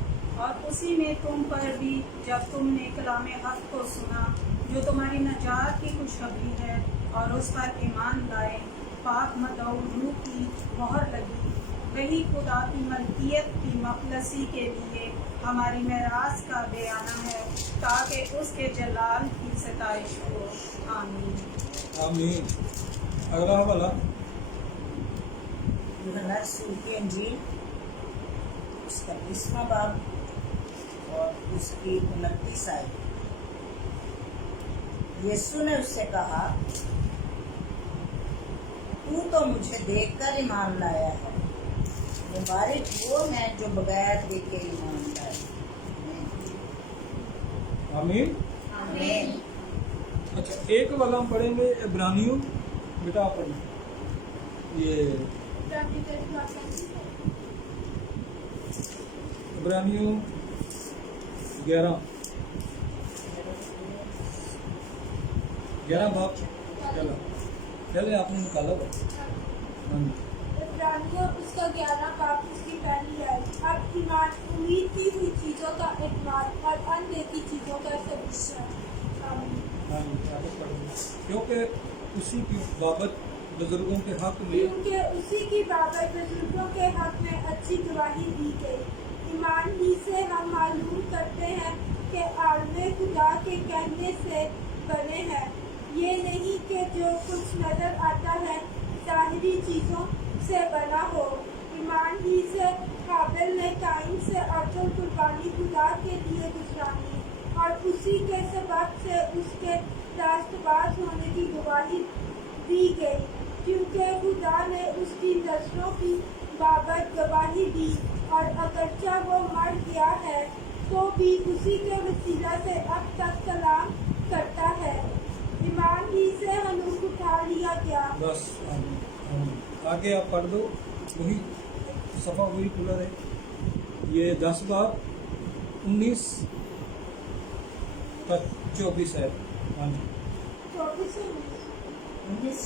और उसी में तुम पर भी जब तुमने कलाम हक को सुना जो तुम्हारी नजात की खुशखबरी है और उस पर ईमान लाए, पाक मदऊ रूह की मोहर लगी, वही खुदा की मलकियत की मखलसी के लिए हमारी मेरास का बेआना है, ताकि उसके जलाल की सताइश हो। आमीन। आमीन। अगला वाला यूहन्ना रसूल की इंजील उसका 20वां बाब और उसकी 29 आयत। यीशु ने उससे कहा, तू तो मुझे देखकर ईमान लाया है, मुबारक वो हैं जो बगैर देखे ईमान लाए। आमीन। आमीन। अच्छा, एक वाला हम पढ़ेंगे इब्रानियों, बेटा आप पढ़ना ये इब्रानियों 11 बाब। चले आपने निकाला हुआ। इब्रानियों उसका 11 बाब उसकी पहली आयत। अब ईमान उम्मीद की हुई चीजों का इकमाल और अनदेखी चीजों का सबूत है। आमीन। क्योंकि उसी की बाबत बुजुर्गों के हक में क्योंकि उसी की बाबत बुजुर्गों के हक में अच्छी गवाही दी गई। ईमान ही से हम मालूम करते हैं कि आलमे खुदा के कहने से बने हैं। ये नहीं कि जो कुछ नजर आता है ज़ाहिरी चीजों से बना हो। ईमान ही से हाबिल ने काइन से अफजल कुर्बानी खुदा के लिए गुजरानी और उसी के सबब से उसके रास्तबाज होने की गवाही दी गई, क्योंकि खुदा ने उसकी नस्लों की बाबत गवाही दी और अगरचा वो मर गया है तो भी उसी के वसीला से अब तक कलाम करता है। ईमान ही से हनूक उठा लिया गया। बस। आगे आप पढ़ दो, वही सफ़ा वही खुला है। ये 10 बाब 19 तक 24 है। हाँ जी, 19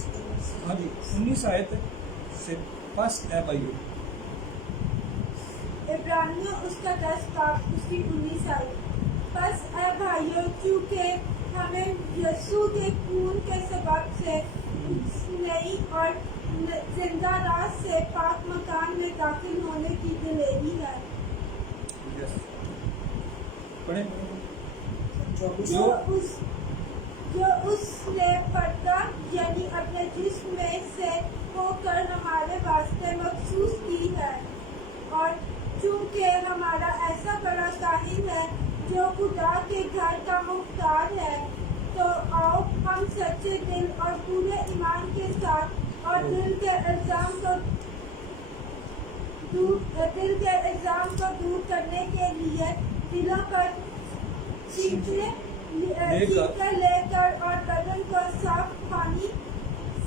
हाँ जी, 19 आयत से पास है भाइयों। इब्रानियों उसका 10 बाब उसकी 19 आयत। बस ए भाइयों, चूँकि हमें यीशु के खून के सबब से नई और जिंदा राह से पाक मकान में दाखिल होने की दिलेरी है। पढ़े। जो उसने पर्दा यानी अपने जिस्म में से होकर हमारे वास्ते मखसूस की है। और चूँकि हमारा ऐसा बड़ा काहिन है जो खुदा के घर का मुख्तार है, तो आओ हम सच्चे दिल और पूरे ईमान के साथ और दिल के इल्जाम को दूर करने के लिए दिलों पर चीखें लेकर और बदन को साफ पानी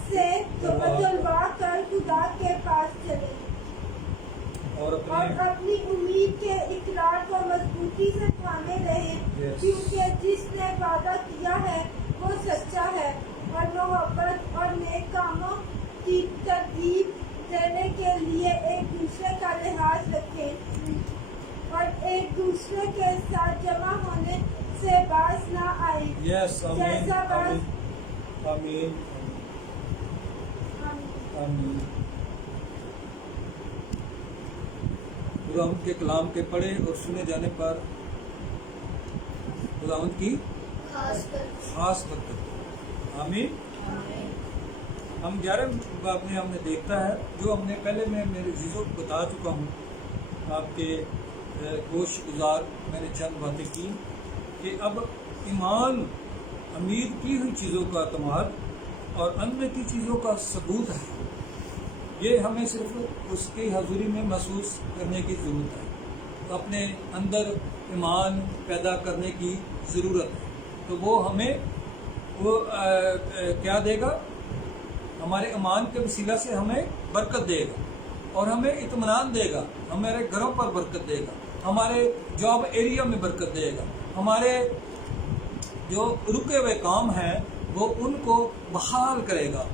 से धुलवा कर खुदा के पास चले और अपनी उम्मीद के इकरार को मजबूती से थामे रहे, क्योंकि जिसने वादा किया है वो सच्चा है। और मोहब्बत और नेक कामों की तरगीब देने के लिए एक दूसरे का लिहाज रखें और एक दूसरे के साथ जमा होने से बाज ना आए। यस, आमीन, जैसा बाज आमीन, आमीन। खुदावंद के कलाम के पढ़े और सुने जाने पर खुदावंद की खास बरकत। आमीन। हम 11 बाब में हमने देखता है, जो हमने पहले मैं मेरे चीज़ों को बता चुका हूँ आपके गोश गुजार मैंने चंद बातें की कि अब ईमान उम्मीद की हुई चीज़ों का एतमाद और अन्य की चीज़ों का सबूत है। ये हमें सिर्फ उसकी हजूरी में महसूस करने की ज़रूरत है, तो अपने अंदर ईमान पैदा करने की ज़रूरत है। तो वो हमें क्या देगा? हमारे ईमान के वसीला से हमें बरकत देगा और हमें इत्मीनान देगा, हमारे घरों पर बरकत देगा, हमारे जॉब एरिया में बरकत देगा, हमारे जो रुके हुए काम हैं वो उनको बहाल करेगा,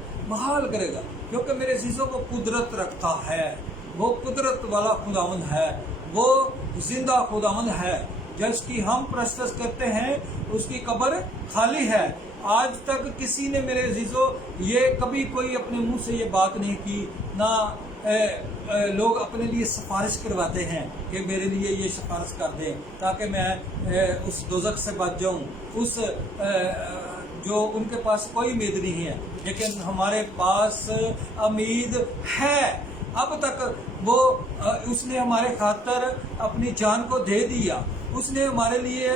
क्योंकि मेरे चीज़ों को कुदरत रखता है। वो कुदरत वाला खुदावंद है, वो जिंदा खुदावंद है। जिसकी हम प्रशंसा करते हैं उसकी कब्र खाली है। आज तक किसी ने मेरे अजीजों ये कभी कोई अपने मुंह से ये बात नहीं की, ना لوگ اپنے لیے سفارش کرواتے ہیں کہ میرے لیے یہ سفارش کر دیں تاکہ میں اس دوزخ سے بچ جاؤں، اس جو ان کے پاس کوئی امید نہیں ہے، لیکن ہمارے پاس امید ہے۔ اب تک وہ اس نے ہمارے خاطر اپنی جان کو دے دیا، اس نے ہمارے لیے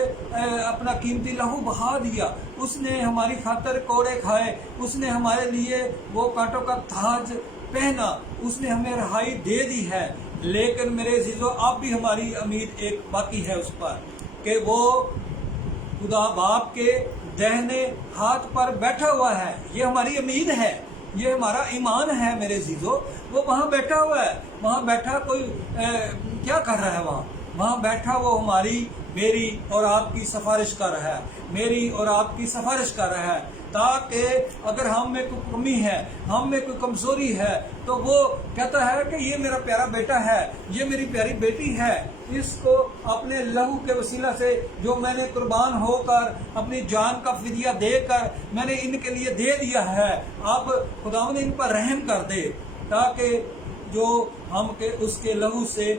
اپنا قیمتی لہو بہا دیا، اس نے ہماری خاطر کوڑے کھائے، اس نے ہمارے لیے وہ کانٹوں کا تاج پہنا، اس نے ہمیں رہائی دے دی ہے۔ لیکن میرے عزیزو اب بھی ہماری امید ایک باقی ہے اس پر کہ وہ خدا باپ کے دہنے ہاتھ پر بیٹھا ہوا ہے۔ یہ ہماری امید ہے، یہ ہمارا ایمان ہے میرے عزیزو۔ وہ وہاں بیٹھا ہوا ہے، وہاں بیٹھا کوئی کیا کر رہا ہے؟ وہاں بیٹھا وہ ہماری، میری اور آپ کی سفارش کر رہا ہے، میری اور آپ کی سفارش کر رہا ہے، تاکہ اگر ہم میں کوئی کمی ہے، ہم میں کوئی کمزوری ہے، تو وہ کہتا ہے کہ یہ میرا پیارا بیٹا ہے، یہ میری پیاری بیٹی ہے، اس کو اپنے لہو کے وسیلہ سے جو میں نے قربان ہو کر اپنی جان کا فدیہ دے کر میں نے ان کے لیے دے دیا ہے، اب خداوند ان پر رحم کر دے تاکہ جو ہم کے اس کے لہو سے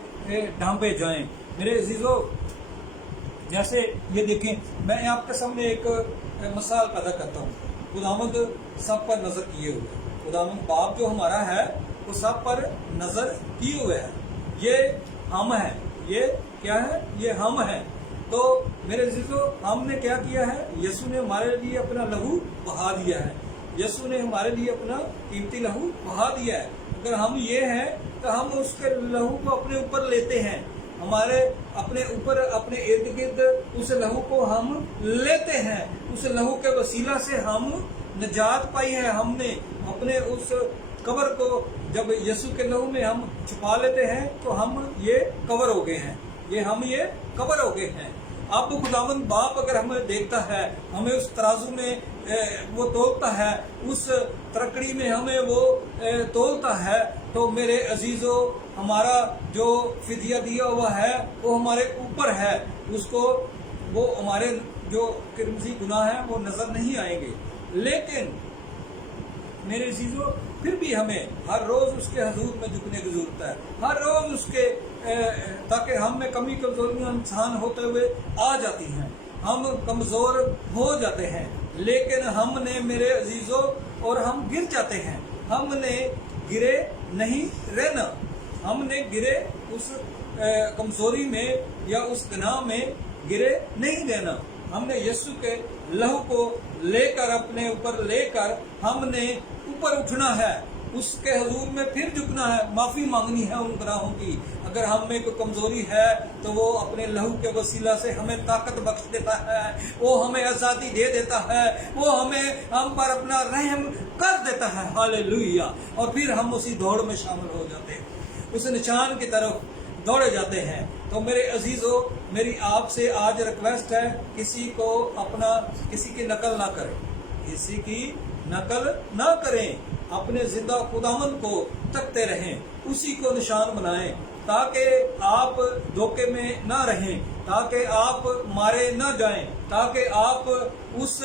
ڈھانپے جائیں۔ میرے عزیزو، جیسے یہ دیکھیں، میں آپ کے سامنے ایک مثال پیدا کرتا ہوں۔ خداوند سب پر نظر کیے ہوئے، خداوند باپ جو ہمارا ہے وہ سب پر نظر کیے ہوئے ہے۔ یہ ہم ہیں، یہ کیا ہے؟ یہ ہم ہیں۔ تو میرے عزیزو، ہم نے کیا کیا ہے؟ یسوع نے ہمارے لیے اپنا لہو بہا دیا ہے، یسوع نے ہمارے لیے اپنا قیمتی لہو بہا دیا ہے۔ اگر ہم یہ ہیں تو ہم اس کے لہو کو اپنے اوپر لیتے ہیں، ہمارے اپنے اوپر، اپنے ارد گرد اس لہو کو ہم لیتے ہیں، اس لہو کے وسیلہ سے ہم نجات پائی ہے۔ ہم نے اپنے اس قبر کو جب یسوع کے لہو میں ہم چھپا لیتے ہیں تو ہم یہ کور ہو گئے ہیں، یہ کور ہو گئے ہیں۔ اب خداوند باپ اگر ہمیں دیکھتا ہے، ہمیں اس ترازو میں وہ تولتا ہے، اس ترکڑی میں ہمیں وہ تولتا ہے، تو میرے عزیزو، ہمارا جو فدیہ دیا ہوا ہے وہ ہمارے اوپر ہے، اس کو وہ ہمارے جو کرمزی گناہ ہیں وہ نظر نہیں آئیں گے۔ لیکن میرے عزیزو، پھر بھی ہمیں ہر روز اس کے حضور میں جھکنے کی ضرورت ہے، ہر روز اس کے تاکہ ہم میں کمی کمزوریاں انسان ہوتے ہوئے آ جاتی ہیں، ہم کمزور ہو جاتے ہیں، لیکن ہم نے میرے عزیزو، اور ہم گر جاتے ہیں، ہم نے گرے نہیں رہنا، ہم نے گرے اس کمزوری میں یا اس گناہ میں گرے نہیں رہنا۔ ہم نے یسوع کے لہو کو لے کر، اپنے اوپر لے کر ہم نے اوپر اٹھنا ہے، اس کے حضور میں پھر جھکنا ہے، معافی مانگنی ہے ان گناہوں کی۔ اگر ہم میں کوئی کمزوری ہے تو وہ اپنے لہو کے وسیلہ سے ہمیں طاقت بخش دیتا ہے، وہ ہمیں آزادی دے دیتا ہے، وہ ہم پر اپنا رحم کر دیتا ہے۔ ہاللیلویہ! اور پھر ہم اسی دوڑ میں شامل ہو جاتے ہیں، اس نشان کی طرف دوڑے جاتے ہیں۔ تو میرے عزیزو، میری آپ سے آج ریکویسٹ ہے، کسی کی نقل نہ کریں، کسی کی نقل نہ کریں، اپنے زندہ خداوند کو تکتے رہیں، اسی کو نشان بنائیں، تاکہ آپ دھوکے میں نہ رہیں، تاکہ آپ مارے نہ جائیں، تاکہ آپ اس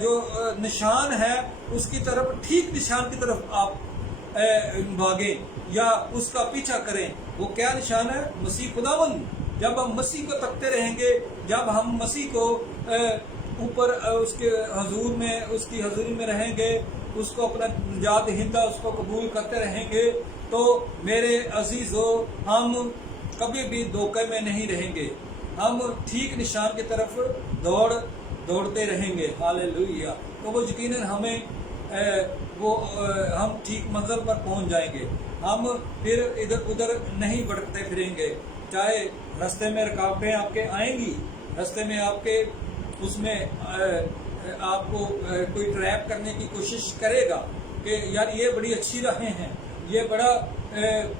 جو نشان ہے اس کی طرف، ٹھیک نشان کی طرف آپ بھاگیں یا اس کا پیچھا کریں۔ وہ کیا نشان ہے؟ مسیح خداوند۔ جب ہم مسیح کو تکتے رہیں گے، جب ہم مسیح کو اوپر اس کے حضور میں، اس کی حضوری میں رہیں گے، اس کو اپنا نجات دہندہ اس کو قبول کرتے رہیں گے، تو میرے عزیزو، ہم کبھی بھی دھوکے میں نہیں رہیں گے، ہم ٹھیک نشان کی طرف دوڑتے رہیں گے۔ ہاللیلویہ! تو وہ یقیناً ہمیں ہم ٹھیک منزل پر پہنچ جائیں گے، ہم پھر ادھر ادھر نہیں بھٹکتے پھریں گے۔ چاہے راستے میں رکاوٹیں آپ کے آئیں گی، راستے میں آپ کے اس میں آپ کو کوئی ٹریپ کرنے کی کوشش کرے گا کہ یار یہ بڑی اچھی راہیں ہیں، یہ بڑا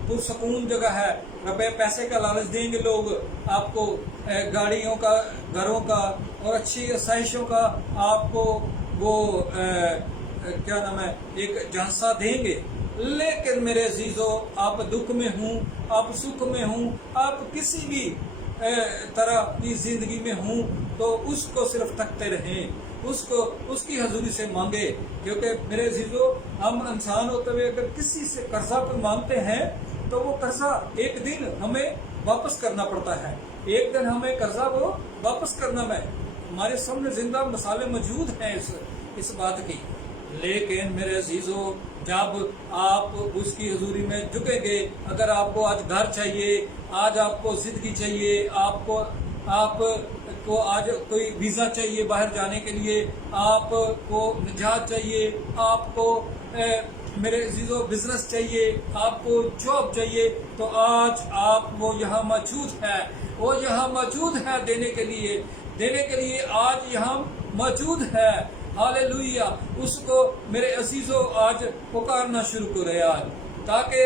پرسکون جگہ ہے، روپے پیسے کا لالچ دیں گے لوگ آپ کو، گاڑیوں کا، گھروں کا اور اچھی آسائشوں کا آپ کو وہ کیا نام ہے، ایک جھانسا دیں گے۔ لیکن میرے عزیزو، آپ دکھ میں ہوں، آپ سکھ میں ہوں، آپ کسی بھی طرح کی زندگی میں ہوں، تو اس کو صرف تکتے رہیں، اس کی حضوری سے مانگے، کیونکہ میرے عزیزو، ہم انسان ہوتے ہوئے اگر کسی سے قرضہ پہ مانگتے ہیں तो वो कर्जा एक दिन हमें वापस करना पड़ता है, एक दिन हमें कर्जा वो वापस करना है। हमारे सामने जिंदा मिसालें मौजूद हैं इस बात की। लेकिन मेरे अजीजों, जब आप उसकी हजूरी में झुकेंगे, अगर आपको आज घर चाहिए, आज आपको जिंदगी चाहिए, आपको आज कोई वीजा चाहिए बाहर जाने के लिए, आपको निजात चाहिए, आपको मेरे अजीजों बिजनेस चाहिए, आपको जॉब चाहिए, तो आज आप वो यहाँ मौजूद है, वो यहाँ मौजूद है देने के लिए आज यहाँ मौजूद है। हालेलुया। उसको मेरे अजीजों आज पुकारना शुरू करें आज, ताकि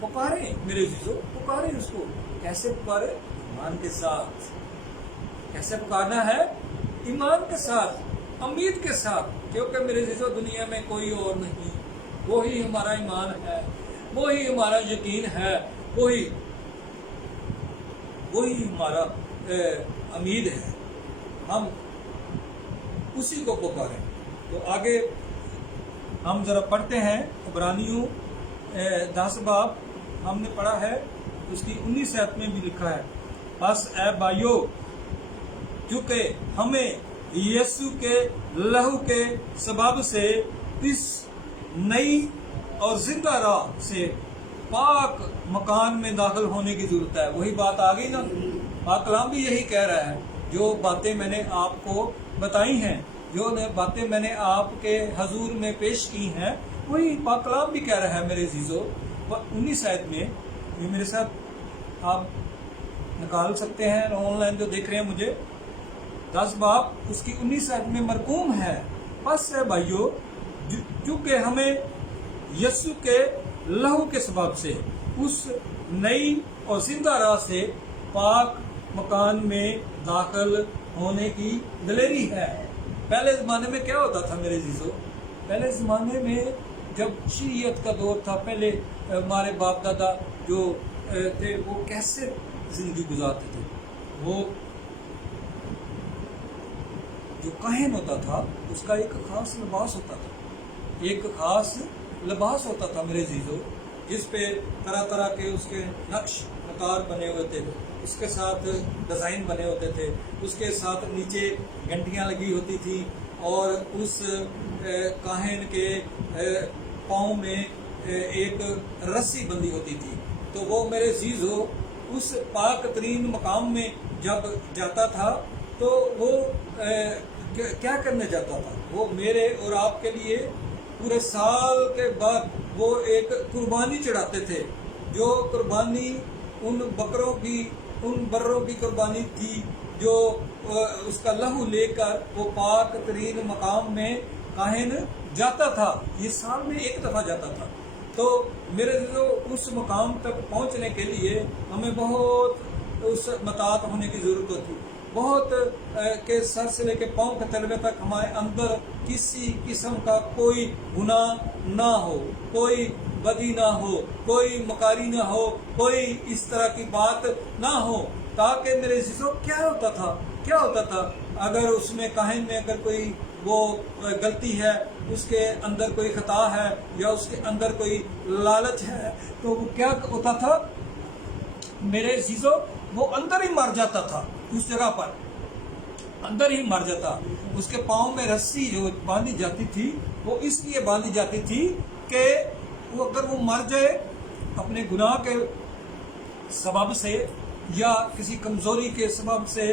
पुकारें मेरे अजीजों, पुकारें उसको। कैसे पुकारें? ईमान के साथ। कैसे पुकारना है? ईमान के साथ, उम्मीद के साथ, क्योंकि मेरे अजीजों दुनिया में कोई और नहीं, वही हमारा ईमान है, वही हमारा यकीन है, वही हमारा उम्मीद है। हम उसी को पुकारें। तो आगे हम जरा पढ़ते हैं, इब्रानियों 10 बाब हमने पढ़ा है, उसकी 19 आयत में भी लिखा है, बस ए भाइयों, चूंकि हमें यीशु के लहू के सबब से इस नई और जिंदा राह से पाक मकान में दाखिल होने की जरूरत है। वही बात आ गई ना, पाक कलाम भी यही कह रहा है। जो बातें मैंने आपको बताई हैं, जो बातें मैंने आपके हजूर में पेश की हैं, वही पाक कलाम भी कह रहा है मेरे अजीजों। 19 आयत में, ये मेरे साथ आप निकाल सकते हैं ऑनलाइन जो देख रहे हैं मुझे, 10 बाब उसकी 19 आयत में मरकूम है, बस है भाइयों, चूंकि हमें यीशु के लहू के सबब से उस नई और जिंदा राह से पाक मकान में दाखिल होने की दलेरी है। पहले ज़माने में क्या होता था मेरे अजीजों? पहले ज़माने में जब शरीयत का दौर था, पहले हमारे बाप दादा जो थे वो कैसे जिंदगी गुजारते थे। वो जो काहिन होता था उसका एक खास लिबास होता था, एक खास लिबास होता था मेरे अजीजों, जिस पे तरह तरह के उसके नक्श नकार बने हुए थे, उसके साथ डिज़ाइन बने होते थे, उसके साथ नीचे घंटियां लगी होती थी, और उस काहिन के पाँव में एक रस्सी बंधी होती थी। तो वो मेरे अजीजों उस पाक तरीन मकाम में जब जाता था तो वो क्या करने जाता था? वो मेरे और आपके लिए पूरे साल के बाद वो एक कुर्बानी चढ़ाते थे, जो कुर्बानी उन बर्रों की कुर्बानी थी, जो उसका लहू लेकर वो पाक तरीन मकाम में काहिन जाता था। ये साल में एक दफ़ा जाता था। तो मेरे जो उस मकाम तक पहुंचने के लिए हमें बहुत उस मतात होने की ज़रूरत होती, बहुत के सर से लेके पाँव के तलवे तक हमारे अंदर किसी किस्म का कोई गुनाह ना हो, कोई बदी ना हो, कोई मकारी ना हो, कोई इस तरह की बात ना हो, ताकि मेरे अजीजों क्या होता था अगर उसमें काहिन में अगर कोई वो गलती है, उसके अंदर कोई खता है या उसके अंदर कोई लालच है, तो वो क्या होता था मेरे अजीजों? वो अंदर ही मर जाता था, उस जगह पर अंदर ही मर जाता। उसके पाँव में रस्सी जो बांधी जाती थी वो इसलिए बांधी जाती थी कि वो अगर वो मर जाए अपने गुनाह के सबब से या किसी कमजोरी के सबब से,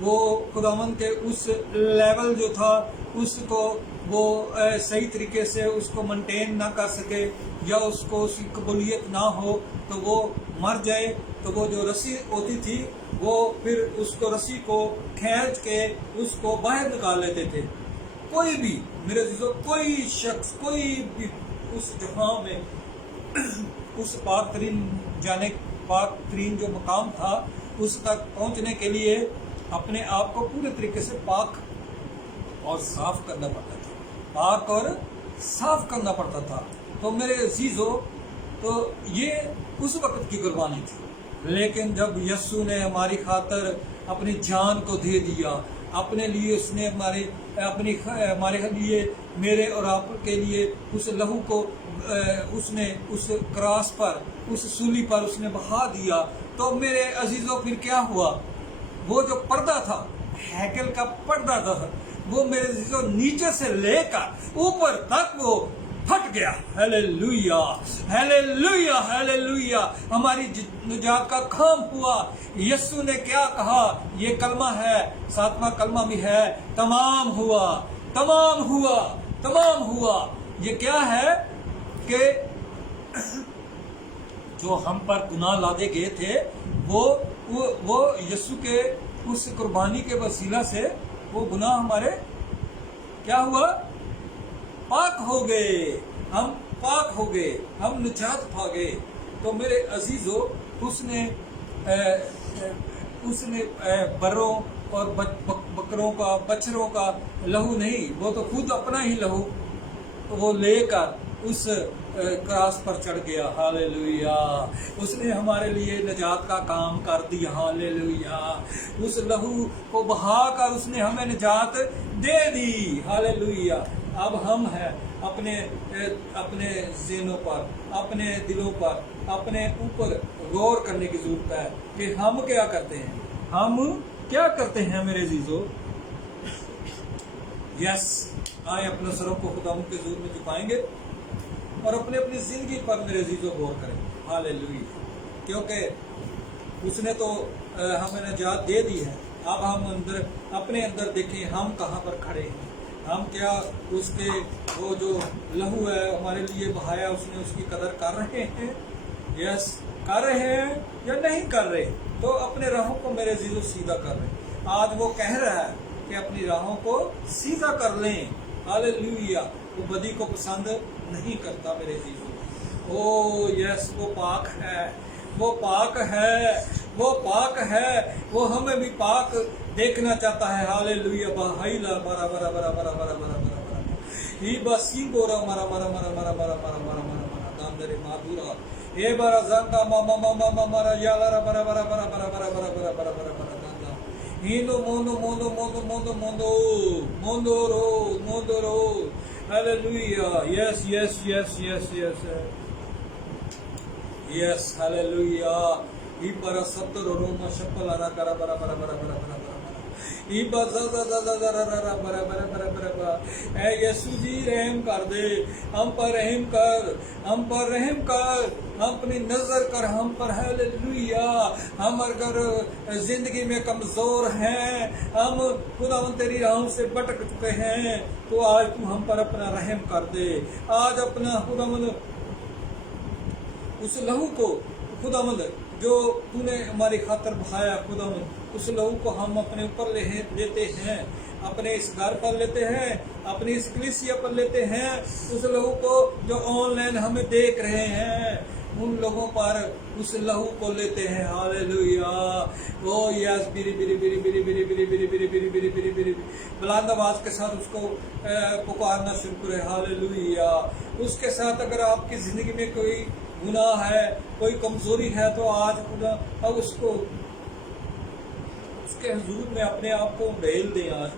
वो खुदावन के उस लेवल जो था उसको वो सही तरीके से उसको मेंटेन ना कर सके या उसको उसकी कबूलियत ना हो, तो वो मर जाए। तो वो जो रस्सी होती थी वो फिर उसको रस्सी को खींच के उसको बाहर निकाल लेते थे। कोई भी मेरे अजीजों, कोई शख्स, कोई भी उस जहां में उस पाक तरीन जो मकाम था उस तक पहुंचने के लिए अपने आप को पूरे तरीके से पाक और साफ करना पड़ता था, पाक और साफ करना पड़ता था। तो मेरे अजीजों, तो ये उस वक्त की कुर्बानी थी। लेकिन जब यस्सु ने हमारी खातर अपनी जान को दे दिया, अपने लिए उसने हमारे लिए, मेरे और आपके लिए उस लहू को उसने उस क्रॉस पर, उस सूली पर उसने बहा दिया, तो मेरे अजीजों फिर क्या हुआ? वो जो पर्दा था, हैकल का पर्दा था, वो मेरे अजीजों नीचे से लेकर ऊपर तक वो फट गया। Hallelujah, hallelujah, hallelujah. हमारी निजात का काम हुआ। यीशु ने क्या कहा? ये कलमा है, 7वां कलमा भी है, तमाम हुआ, तमाम हुआ, तमाम हुआ। ये क्या है कि जो हम पर गुनाह लादे गए थे, वो यीशु के उस कुर्बानी के वसीला से वो गुनाह हमारे क्या हुआ? पाक हो गए। हम पाक हो गए, हम निजात पा गए। तो मेरे अजीजों, उसने बरों और बकरों का, बछरों का लहू नहीं, वो तो खुद अपना ही लहू वो लेकर उस क्रॉस पर चढ़ गया। हालेलुया। उसने हमारे लिए निजात का काम कर दिया। हालेलुया। उस लहू को बहाकर उसने हमें निजात दे दी। हालेलुया। अब हम हैं अपने ज़हनों पर, अपने दिलों पर, अपने ऊपर गौर करने की जरूरत है कि हम क्या करते हैं। हम क्या करते हैं मेरे अजीजों? यस, आए अपने सरों को खुदा के हुजूर में झुकाएंगे और अपने अपनी जिंदगी पर मेरे अजीजों गौर करें। हालेलुया। क्योंकि उसने तो हमें निजात दे दी है। अब हम अपने अंदर देखें, हम कहाँ पर खड़े हैं। हम क्या उसके वो जो लहू है हमारे लिए बहाया, उसने उसकी कदर कर रहे हैं? यस, कर रहे हैं या नहीं कर रहे? तो अपने राहों को मेरे अजीजों सीधा कर लें। आज वो कह रहा है कि अपनी राहों को सीधा कर लें। हालेलुया। वो बदी को पसंद नहीं करता मेरे अजीजों। ओ यस, वो पाक है, वो पाक है, वो पाक है। वो हमें भी पाक देखना चाहता है। हालेलुया। बाहाइला बरा बरा बरा बरा बरा बरा बरा बरा ही बसी बोरा मरा मरा मरा मरा मरा मरा मरा मरा मरा दांदरे मादुरा ए बरा जंगा मामा मामा मामा मरा याला बरा बरा बरा बरा बरा बरा बरा बरा बरा बरा दांदा हिंदो मोंदो मोंदो मोंदो मोंदो मोंदो मोंदोरो मोंदोरो। हालेलुया। Yes yes yes yes yes yes. हालेलुया। ई बरा सत्तर रोमा शपल आना करा बरा बरा बरा बरा बरा बरा ई बजा जा जा जा जा बरा बरा बरा बरा बरा। ऐ यीशु जी, रहम कर दे, हम पर रहम कर, हम पर रहम कर, अपनी नजर कर हम पर। हालेलुया। हम अगर जिंदगी में कमजोर हैं, हम खुदावंद तेरी राहों से भटक चुके हैं, तो आज तू हम पर अपना रहम कर दे। आज अपना खुदावंद उस लहू को खुदावंद जो तूने हमारी खातर बहाया, खुदावंद उस लहू को हम अपने ऊपर लेते हैं, अपने इस घर पर लेते हैं, अपनी इस कलीसिया पर लेते हैं। उस लहू को जो ऑनलाइन हमें देख रहे हैं, उन लोगों पर उस लहू को लेते हैं। हालेलुया। ओ यस, बिरी बिरी बिरी बिरी बिरी बिरी बिरी बिरी बिरी बिरी बिरी बिरी बुलंद आवाज के साथ उसको पुकारना शुरू करें। हालेलुया। उसके साथ अगर आपकी जिंदगी में कोई गुनाह है, कोई कमजोरी है, तो आज खुदा अब उसको उसके हुजूर में अपने आप को ढेल दें आज।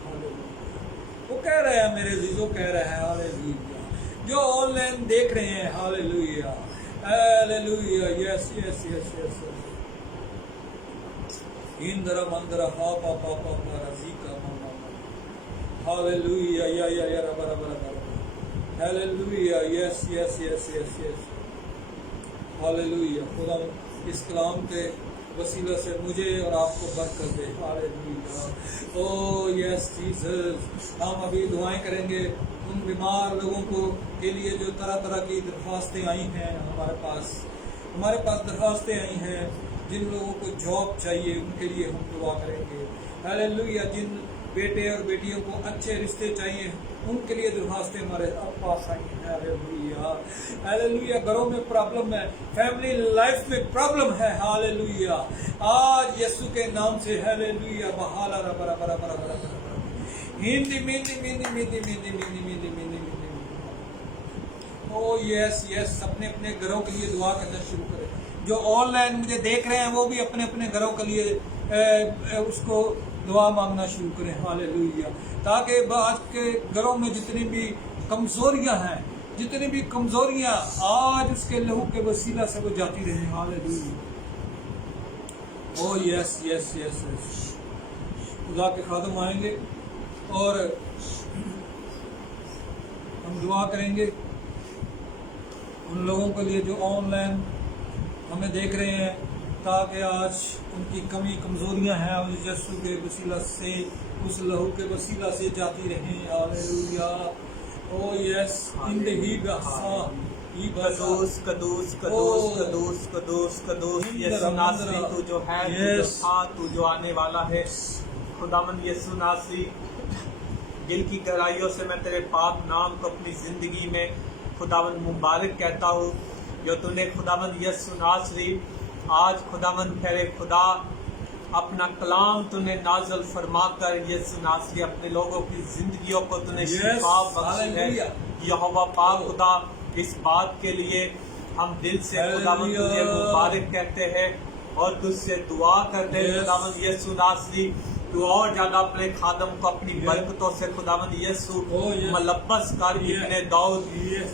वो कह रहे हैं मेरे अजीजों, कह रहे हैं हालेलुया। जो ऑनलाइन देख रहे हैं, हालेलुया हालेलुया। Yes yes yes yes. इंद्र मंद्र हा पा पा पा पा रजीका मामा। हालेलुया। या या रबा रबा रबा। Hallelujah. Yes yes yes yes yes. Hallelujah. खुदा इस कलाम के वसीला से मुझे और आपको बरकत दे। हालेलुया। Oh yes Jesus. हम अभी दुआएं करेंगे उन बीमार लोगों को के लिए जो तरह तरह की दरख्वास्तें आई हैं हमारे पास दरख्वास्तें आई हैं। जिन लोगों को जॉब चाहिए उनके लिए हम दुआ करेंगे। हालेलुया। जिन बेटे और बेटियों को अच्छे रिश्ते चाहिए उनके लिए दरख्वास्तें हमारे पास आई हैं। हालेलुया हालेलुया। घरों में प्रॉब्लम है, फैमिली लाइफ में प्रॉब्लम है। हालेलुया। आज यीशु के नाम से हालेलुया। बहाला बरा बरा बरा बरा हिंदी मिंदी मिंदी मिंदी मिंदी मिंदी मिंदी मिंदी मिंदी। Oh yes yes. अपने अपने घरों के लिए दुआ करना शुरू करें। जो ऑनलाइन मुझे देख रहे हैं वो भी अपने अपने घरों के लिए उसको दुआ मांगना शुरू करें। हालेलुया। ताकि आज के घरों में जितनी भी कमजोरियां हैं जितनी भी कमजोरियां आज उसके लहू के वसीला से वो जाती रहे। Hallelujah. Oh yes yes yes yes. खुदा के खादम आएंगे और हम दुआ करेंगे उन लोगों के लिए जो ऑनलाइन हमें देख रहे हैं, ताकि आज उनकी कमी कमजोरियां हैं उस यीशु के वसीला से, उस लहू के वसीला से जाती रहें। हालेलुया। ओ यस इन द कदूस कदूस कदूस कदूस कदूस कदूस यीशु नासरी, तू जो है, तू जो था, तू जो आने वाला है। खुदावन यीशु नासरी, दिल की गहराइयों से मैं तेरे पाक नाम को अपनी जिंदगी में खुदावन मुबारक कहता हूँ, जो तूने खुदावन यीशु नासरी आज खुदावन तेरे खुदा अपना कलाम तूने नाजल फरमा कर यीशु नासरी अपने लोगों की जिंदगियों को तूने शिफा बख्शी है। यहोवा पाक खुदा, इस बात के लिए हम दिल से खुदावन तुझे मुबारक कहते हैं और तुझसे दुआ करते हैं खुदावन यीशु नासरी, तू और ज्यादा अपने खादम को अपनी बरकतों से खुदावन यीशु मलब्बस कर इब्ने दाऊद,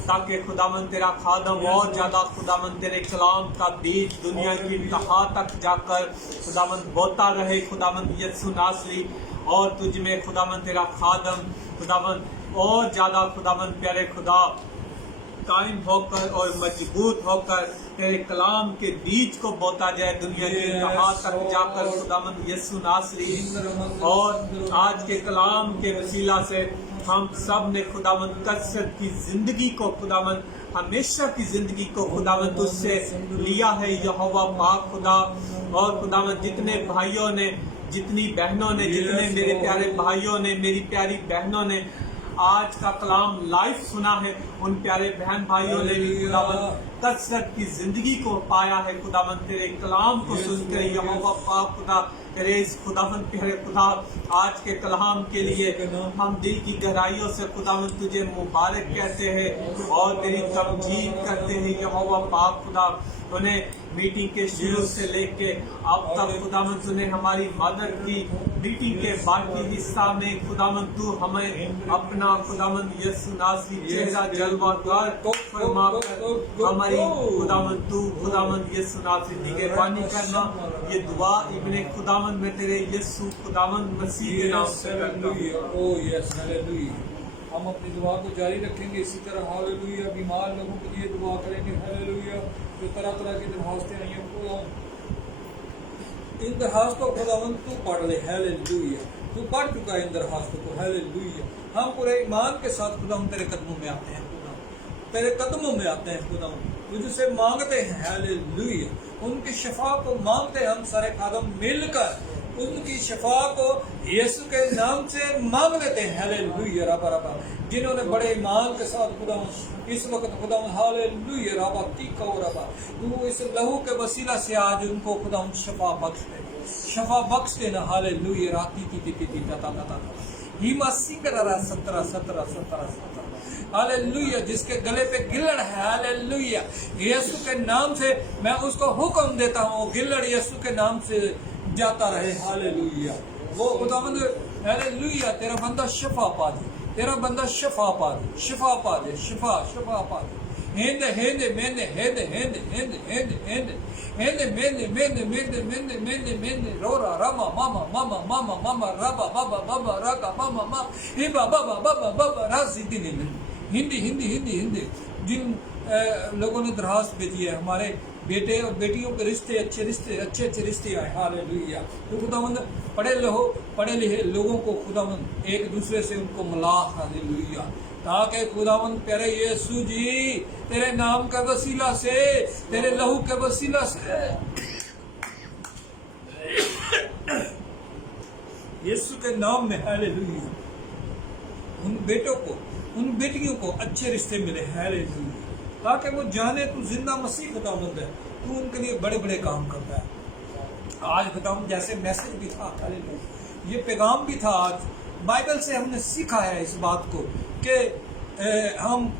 ताकि खुदावन तेरा खादम और ज्यादा खुदावन तेरे कलाम का बीज दुनिया की इंतहा तक जाकर खुदावन बोता रहे खुदावन यीशु नासरी, और तुझ में खुदावन तेरा खादम खुदावन और ज्यादा खुदावन प्यारे खुदा कायम होकर और मजबूत होकर तेरे कलाम के बीज को बोता जाए दुनिया की इंतहा तक जाकर खुदावन यीशु नासरी। और आज के कलाम के वसीला से हम सब ने खुदावन कसरत की जिंदगी को खुदावन हमेशा की जिंदगी को खुदावन तुझसे लिया है यहोवा पाक खुदा। और खुदावन जितने भाइयों ने, जितनी बहनों ने, जितने मेरे प्यारे भाइयों ने, मेरी प्यारी बहनों ने आज का कलाम लाइव सुना है, उन प्यारे बहन भाइयों ने भी खुदावन कसरत की जिंदगी को पाया है खुदावन तेरे कलाम को सुनकर यहोवा पाक खुदा। तेरे इस खुदावन प्यारे खुदा आज के कलाम के लिए हम दिल की गहराइयों से खुदावन तुझे मुबारक कहते हैं और तेरी तमजीद करते हैं यहोवा पाक खुदा। उन्हें मीटिंग के शुरू से लेके अब तक खुदावन तूने हमारी मदद की। मीटिंग के बाकी हिस्सा में खुदावन तू हमें अपना खुदावन यीशु नासरी चेहरा जलवा कर फरमा कर हमारी खुदावन तू खुदावन यीशु नासरी निगहबानी करना। ये दुआ इब्ने खुदावन में तेरे यीशु खुदावन मसीह के नाम से करता हूं। ओ यस हालेलुया। हम अपनी दुआ को जारी रखेंगे इसी तरह। हालेलुया। बीमार लोगों के लिए दुआ करेंगे। हालेलुया। जो तरह तरह की दरखास्तें नहीं हैं, इन दरखास्तों को खुदावन तू पढ़ ले। हालेलुया। तू पढ़ चुका है इन दरखास्तों को। हालेलुया। हम पूरे ईमान के साथ खुदावन तेरे कदमों में आते हैं, खुदावन तेरे कदमों में आते हैं, खुदावन तुझसे मांगते हैं। हालेलुया। उनकी शफा को मांगते हैं हम सारे खादम मिलकर, उनकी शफा को यीशु के नाम से मांग लेते हैं। हालेलुया। रबा रबा जिन्होंने बड़े ईमान के साथ खुदा इस वक्त खुदा हालेलुया रबा तीका रबा तू इस लहू के वसीला से आज उनको खुदा शफा बख्श दे, शफा बख्श देना। हालेलुया। राती ती ता हीमा सिकरा 17 हालेलुया। जिसके गले पे गिल्लड़ है, हालेलुया, यीशु के नाम से मैं उसको हुक्म देता हूँ, गिल्लड़ यीशु के नाम से जाता रहे। हालेलुया। वो खुदावंद हालेलुया तेरा बंदा शफा पा दे, तेरा बंदा शफा पा दे, शफा पा दे, शफा शफा पा दे। हेंदे हेंदे मेंदे हेंदे हेंदे हेंदे हेंदे हेंदे हेंदे मेंदे मेंदे मेंदे मेंदे मेंदे मेंदे रोरा रामा मामा मामा मामा मामा राबा बाबा बाबा राका मामा मामा हे बाबा बाबा बाबा राजी दिन हिंदी हिंदी हिंदी हिंदी। जिन लोगों ने दरखास्त भेजी है, हमारे बेटे और बेटियों के रिश्ते अच्छे रिश्ते आए। हालेलुया। तो खुदावंद पढ़े लिखे लोगों को खुदावंद एक दूसरे से उनको मिला। हालेलुया। ताकि खुदावंद प्यारे यीशु जी तेरे नाम के वसीला से, तेरे लहू के वसीला से यीशु के नाम में हालेलुया उन बेटों को, उन बेटियों को अच्छे रिश्ते मिले। हालेलुया। ताकि वो जाने तू जिंदा मसीह खुदावंद है, तू उनके लिए बड़े बड़े काम करता है। आज खुदावंद जैसे मैसेज भी था, हालेलुया, ये पैगाम भी था। आज बाइबल से हमने सीखा है इस बात को कि हम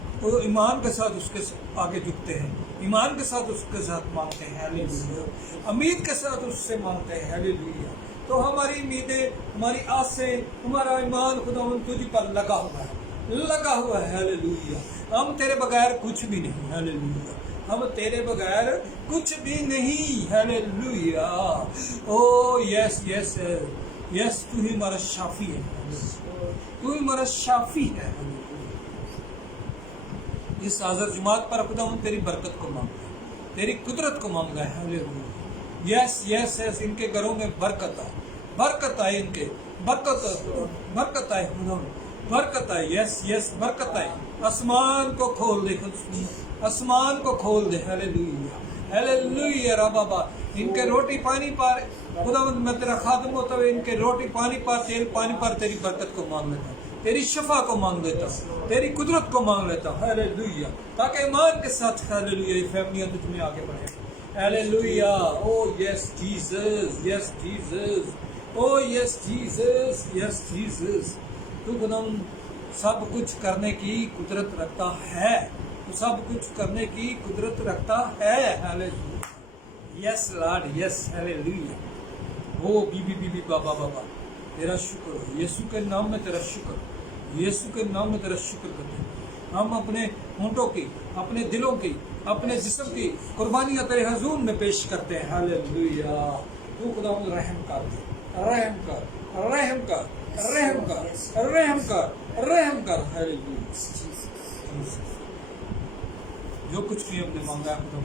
ईमान के साथ उसके आगे झुकते हैं, ईमान के साथ उसके साथ मांगते हैं। हालेलुया। उम्मीद के साथ उससे मांगते हैं। हालेलुया। तो हमारी उम्मीदें, हमारी आसें, हमारा ईमान खुदावंद तुझ पर लगा हुआ है। लगा हुआ है। हालेलुया। हम तेरे बगैर कुछ भी नहीं। हालेलुया। हम तेरे बगैर कुछ भी नहीं। Hallelujah. Oh yes yes yes, तू ही हमारा शाफी है। तू ही हमारा शाफी है। इस हाज़िर जुमात पर खुदा हम तेरी बरकत को मांग रहे हैं, तेरी कुदरत को मांग रहे हैं। हालेलुया। यस यस यस, इनके घरों में बरकत आए, बरकत आए, इनके बरकत आए, बरकत आए। यस यस, बरकत आए। आसमान को खोल दे, आसमान को खोल दे। हालेलुया। हालेलुया। रा बाबा, इनके रोटी पानी पर खुदावंद, मैं तेरा खादम होता हुए इनके रोटी पानी पर, तेल पानी पर तेरी बरकत को मांग लेता हूँ, तेरी शफा को मांग लेता हूँ, तेरी कुदरत को मांग लेता हूँ। हालेलुया। ताकि ईमान के साथ हालेलुया ये फैमिलियां तुझ में आगे बढ़े। Hallelujah. Oh yes Jesus, yes Jesus, ओ यस जीसस, यस जीसस। तू खुदाम सब कुछ करने की कुदरत रखता है, तू सब कुछ करने की कुदरत रखता है। हालेलुया। Yes Lord, yes. हालेलुया। ओ बीबी बाबा बाबा, तेरा शुक्र हो। यीशु के नाम में तेरा शुक्र, यीशु के नाम में तेरा शुक्र करते हैं। हम अपने होंठों की, अपने दिलों की, अपने जिस्म की कुर्बानियां तेरे हुजूर में पेश करते हैं। हालेलुया। तू खुदावंद रहम कर, रहम कर, रहम कर, रहम कर, रहम कर, रहम कर। हालेलुया। जो कुछ भी हमने मांगा है खुदा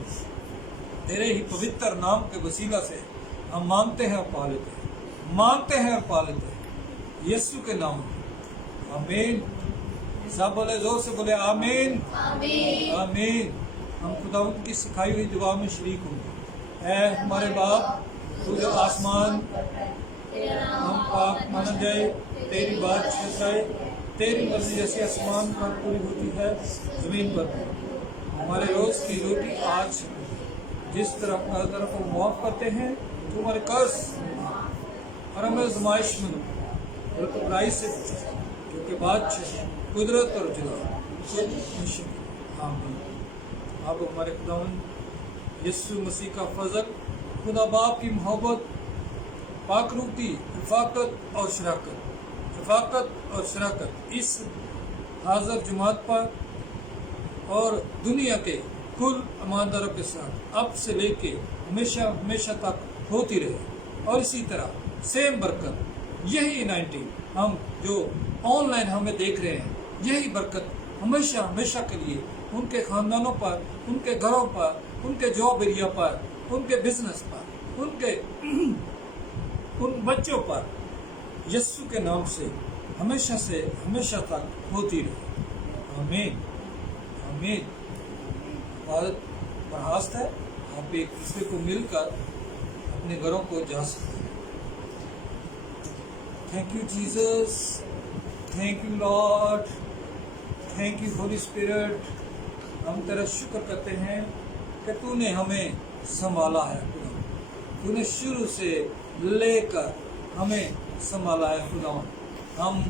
तेरे ही पवित्र नाम के वसीला से हम मांगते हैं और पा लेते हैं, मांगते हैं और पा लेते हैं, यीशु के नाम में। आमीन। सब बोले, जोर से बोले आमीन, आमीन, आमीन। हम खुदावंद की सिखाई हुई दुआ में शरीक होंगे। ऐ हमारे बाप, तू जो आसमान, हम पाक माना जाए, तेरी बात छाए, तेरी मर्जी जैसे आसमान पर पूरी होती है जमीन पर। हमारे रोज की रोटी आज जिस तरफ हम माफ करते हैं, तो हमारे कर्ज और हमें आजमाइश में और बुराई से बचा, क्योंकि बादशाह, कुदरत और जलाल। आमीन। अब हमारे खुदावंद यीशु मसीह का फजल, खुदा बाप की मोहब्बत, पाकरूती, रफाकत और शराकत इस हाज़िर जुमात पर और दुनिया के कुल ईमानदारों के साथ अब से लेके हमेशा हमेशा तक होती रहे। और इसी तरह सेम बरकत, यही 90 हम जो ऑनलाइन हमें देख रहे हैं, यही बरकत हमेशा हमेशा के लिए उनके खानदानों पर, उनके घरों पर, उनके जॉब एरिया पर, उनके बिजनेस पर, उनके उन बच्चों पर यीशु के नाम से हमेशा तक होती रहे। आमीन, आमीन। भारत बर्खास्त है, आप एक दूसरे को मिलकर अपने घरों को जा सकते हैं। Thank you Jesus, thank you Lord, thank you Holi spirit. हम तेरा शुक्र करते हैं कि तूने हमें संभाला है खुदा, तूने शुरू से लेकर हमें संभाला है खुदा। हम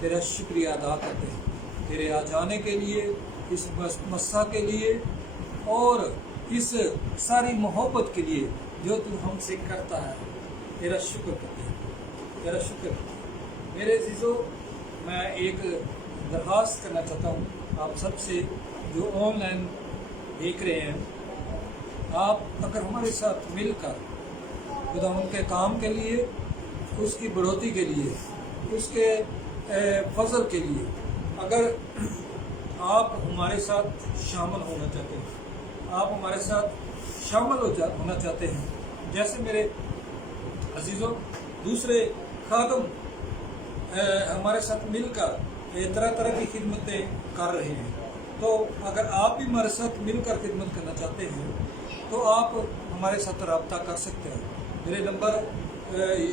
तेरा शुक्रिया अदा करते हैं तेरे आ जाने के लिए, इस मस्सा के लिए और इस सारी मोहब्बत के लिए जो तू हमसे करता है। तेरा शुक्र करते हैं, तेरा शुक्र करते हैं। मेरे अजीज़ों, मैं एक दरख्वास्त करना चाहता हूँ आप सबसे जो ऑनलाइन देख रहे हैं, आप अगर हमारे साथ मिलकर खुदा उनके काम के लिए, उसकी बढ़ोतरी के लिए, उसके फजल के लिए अगर आप हमारे साथ शामिल होना चाहते हैं, आप हमारे साथ शामिल होना चाहते हैं, जैसे मेरे अजीज़ों दूसरे खादम हमारे साथ मिलकर तरह तरह की खिदमतें कर रहे हैं, तो अगर आप भी हमारे साथ मिलकर खिदमत करना चाहते हैं तो आप हमारे साथ रब्ता कर सकते हैं। मेरे नंबर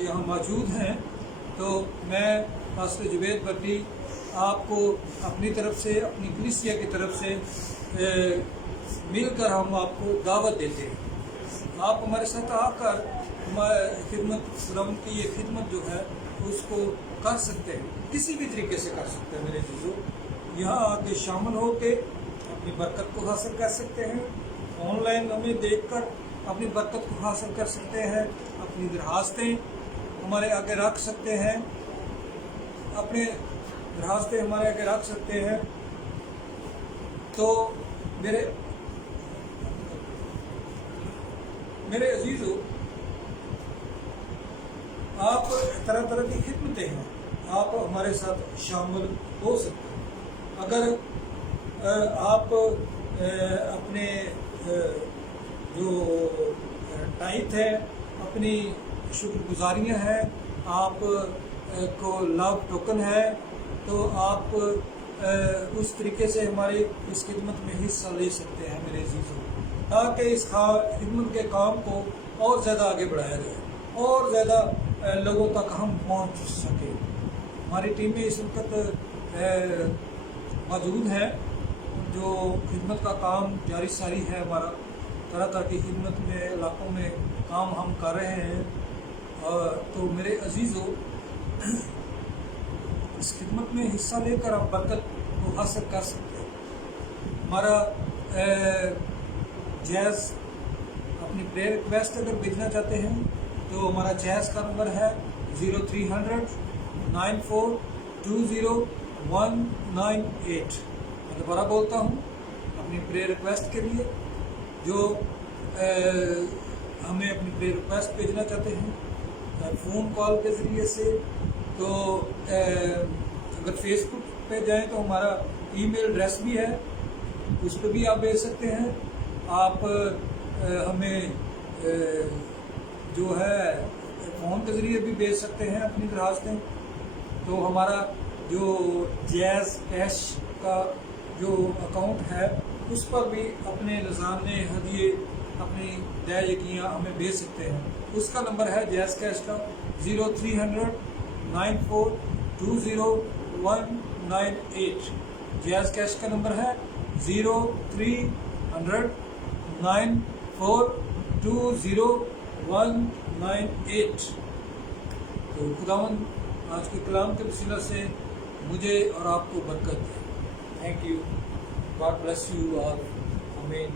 यहाँ मौजूद हैं, तो मैं पास्टर जुबैद भट्टी आपको अपनी तरफ से, अपनी कलीसिया की तरफ से मिलकर हम आपको दावत देते हैं। आप हमारे साथ आकर हमारे खिदमत, खुदावंद की ये खिदमत जो है उसको कर सकते हैं, किसी भी तरीके से कर सकते हैं। मेरे चीज़ों, यहाँ आके शामिल होके अपनी बरकत को हासिल कर सकते हैं, ऑनलाइन हमें देखकर अपनी बरकत को हासिल कर सकते हैं, अपनी दरखास्तें हमारे आगे रख सकते हैं, अपने درخواستیں ہمارے آگے رکھ سکتے ہیں. تو میرے عزیزو، آپ طرح طرح کی خدمتیں ہیں، آپ ہمارے ساتھ شامل ہو سکتے ہیں. اگر آپ اپنے جو ٹائپ ہے، اپنی شکر گزاریاں ہیں، آپ کو لو ٹوکن ہے، تو آپ اس طریقے سے ہماری اس خدمت میں حصہ لے سکتے ہیں میرے عزیزوں، تاکہ اس خدمت کے کام کو اور زیادہ آگے بڑھایا جائے اور زیادہ لوگوں تک ہم پہنچ سکیں. ہماری ٹیمیں اس وقت موجود ہیں جو خدمت کا کام جاری ساری ہے. ہمارا طرح طرح کی خدمت میں علاقوں میں کام ہم کر رہے ہیں. تو میرے عزیزوں، اس خدمت میں حصہ لے کر آپ برکت کو حاصل کر سکتے ہیں. ہمارا جیز اپنی پریئر ریکویسٹ اگر بھیجنا چاہتے ہیں تو ہمارا جیز کا نمبر ہے 0300-9420-198. میں دوبارہ بولتا ہوں اپنی پریئر ریکویسٹ کے لیے. جو ہمیں اپنی پریئر ریکویسٹ بھیجنا چاہتے ہیں فون کال کے ذریعے سے، تو اگر فیس بک پہ جائیں تو ہمارا ای میل ایڈریس بھی ہے، اس پہ بھی آپ بھیج سکتے ہیں. آپ ہمیں جو ہے فون کے ذریعے بھی بھیج سکتے ہیں اپنی درخواستیں. تو ہمارا جو جیز کیش کا جو اکاؤنٹ ہے اس پر بھی اپنے نذرانے ہدیے اپنی دیا یقیاں ہمیں بھیج سکتے ہیں. اس کا نمبر ہے جیز کیش کا 0300-9420-198. جیز کیش کا نمبر ہے 0300-9420-198. تو خداوند آج کے کلام کے وسیلہ سے مجھے اور آپ کو برکت دے. Thank you. God bless you all. آمین.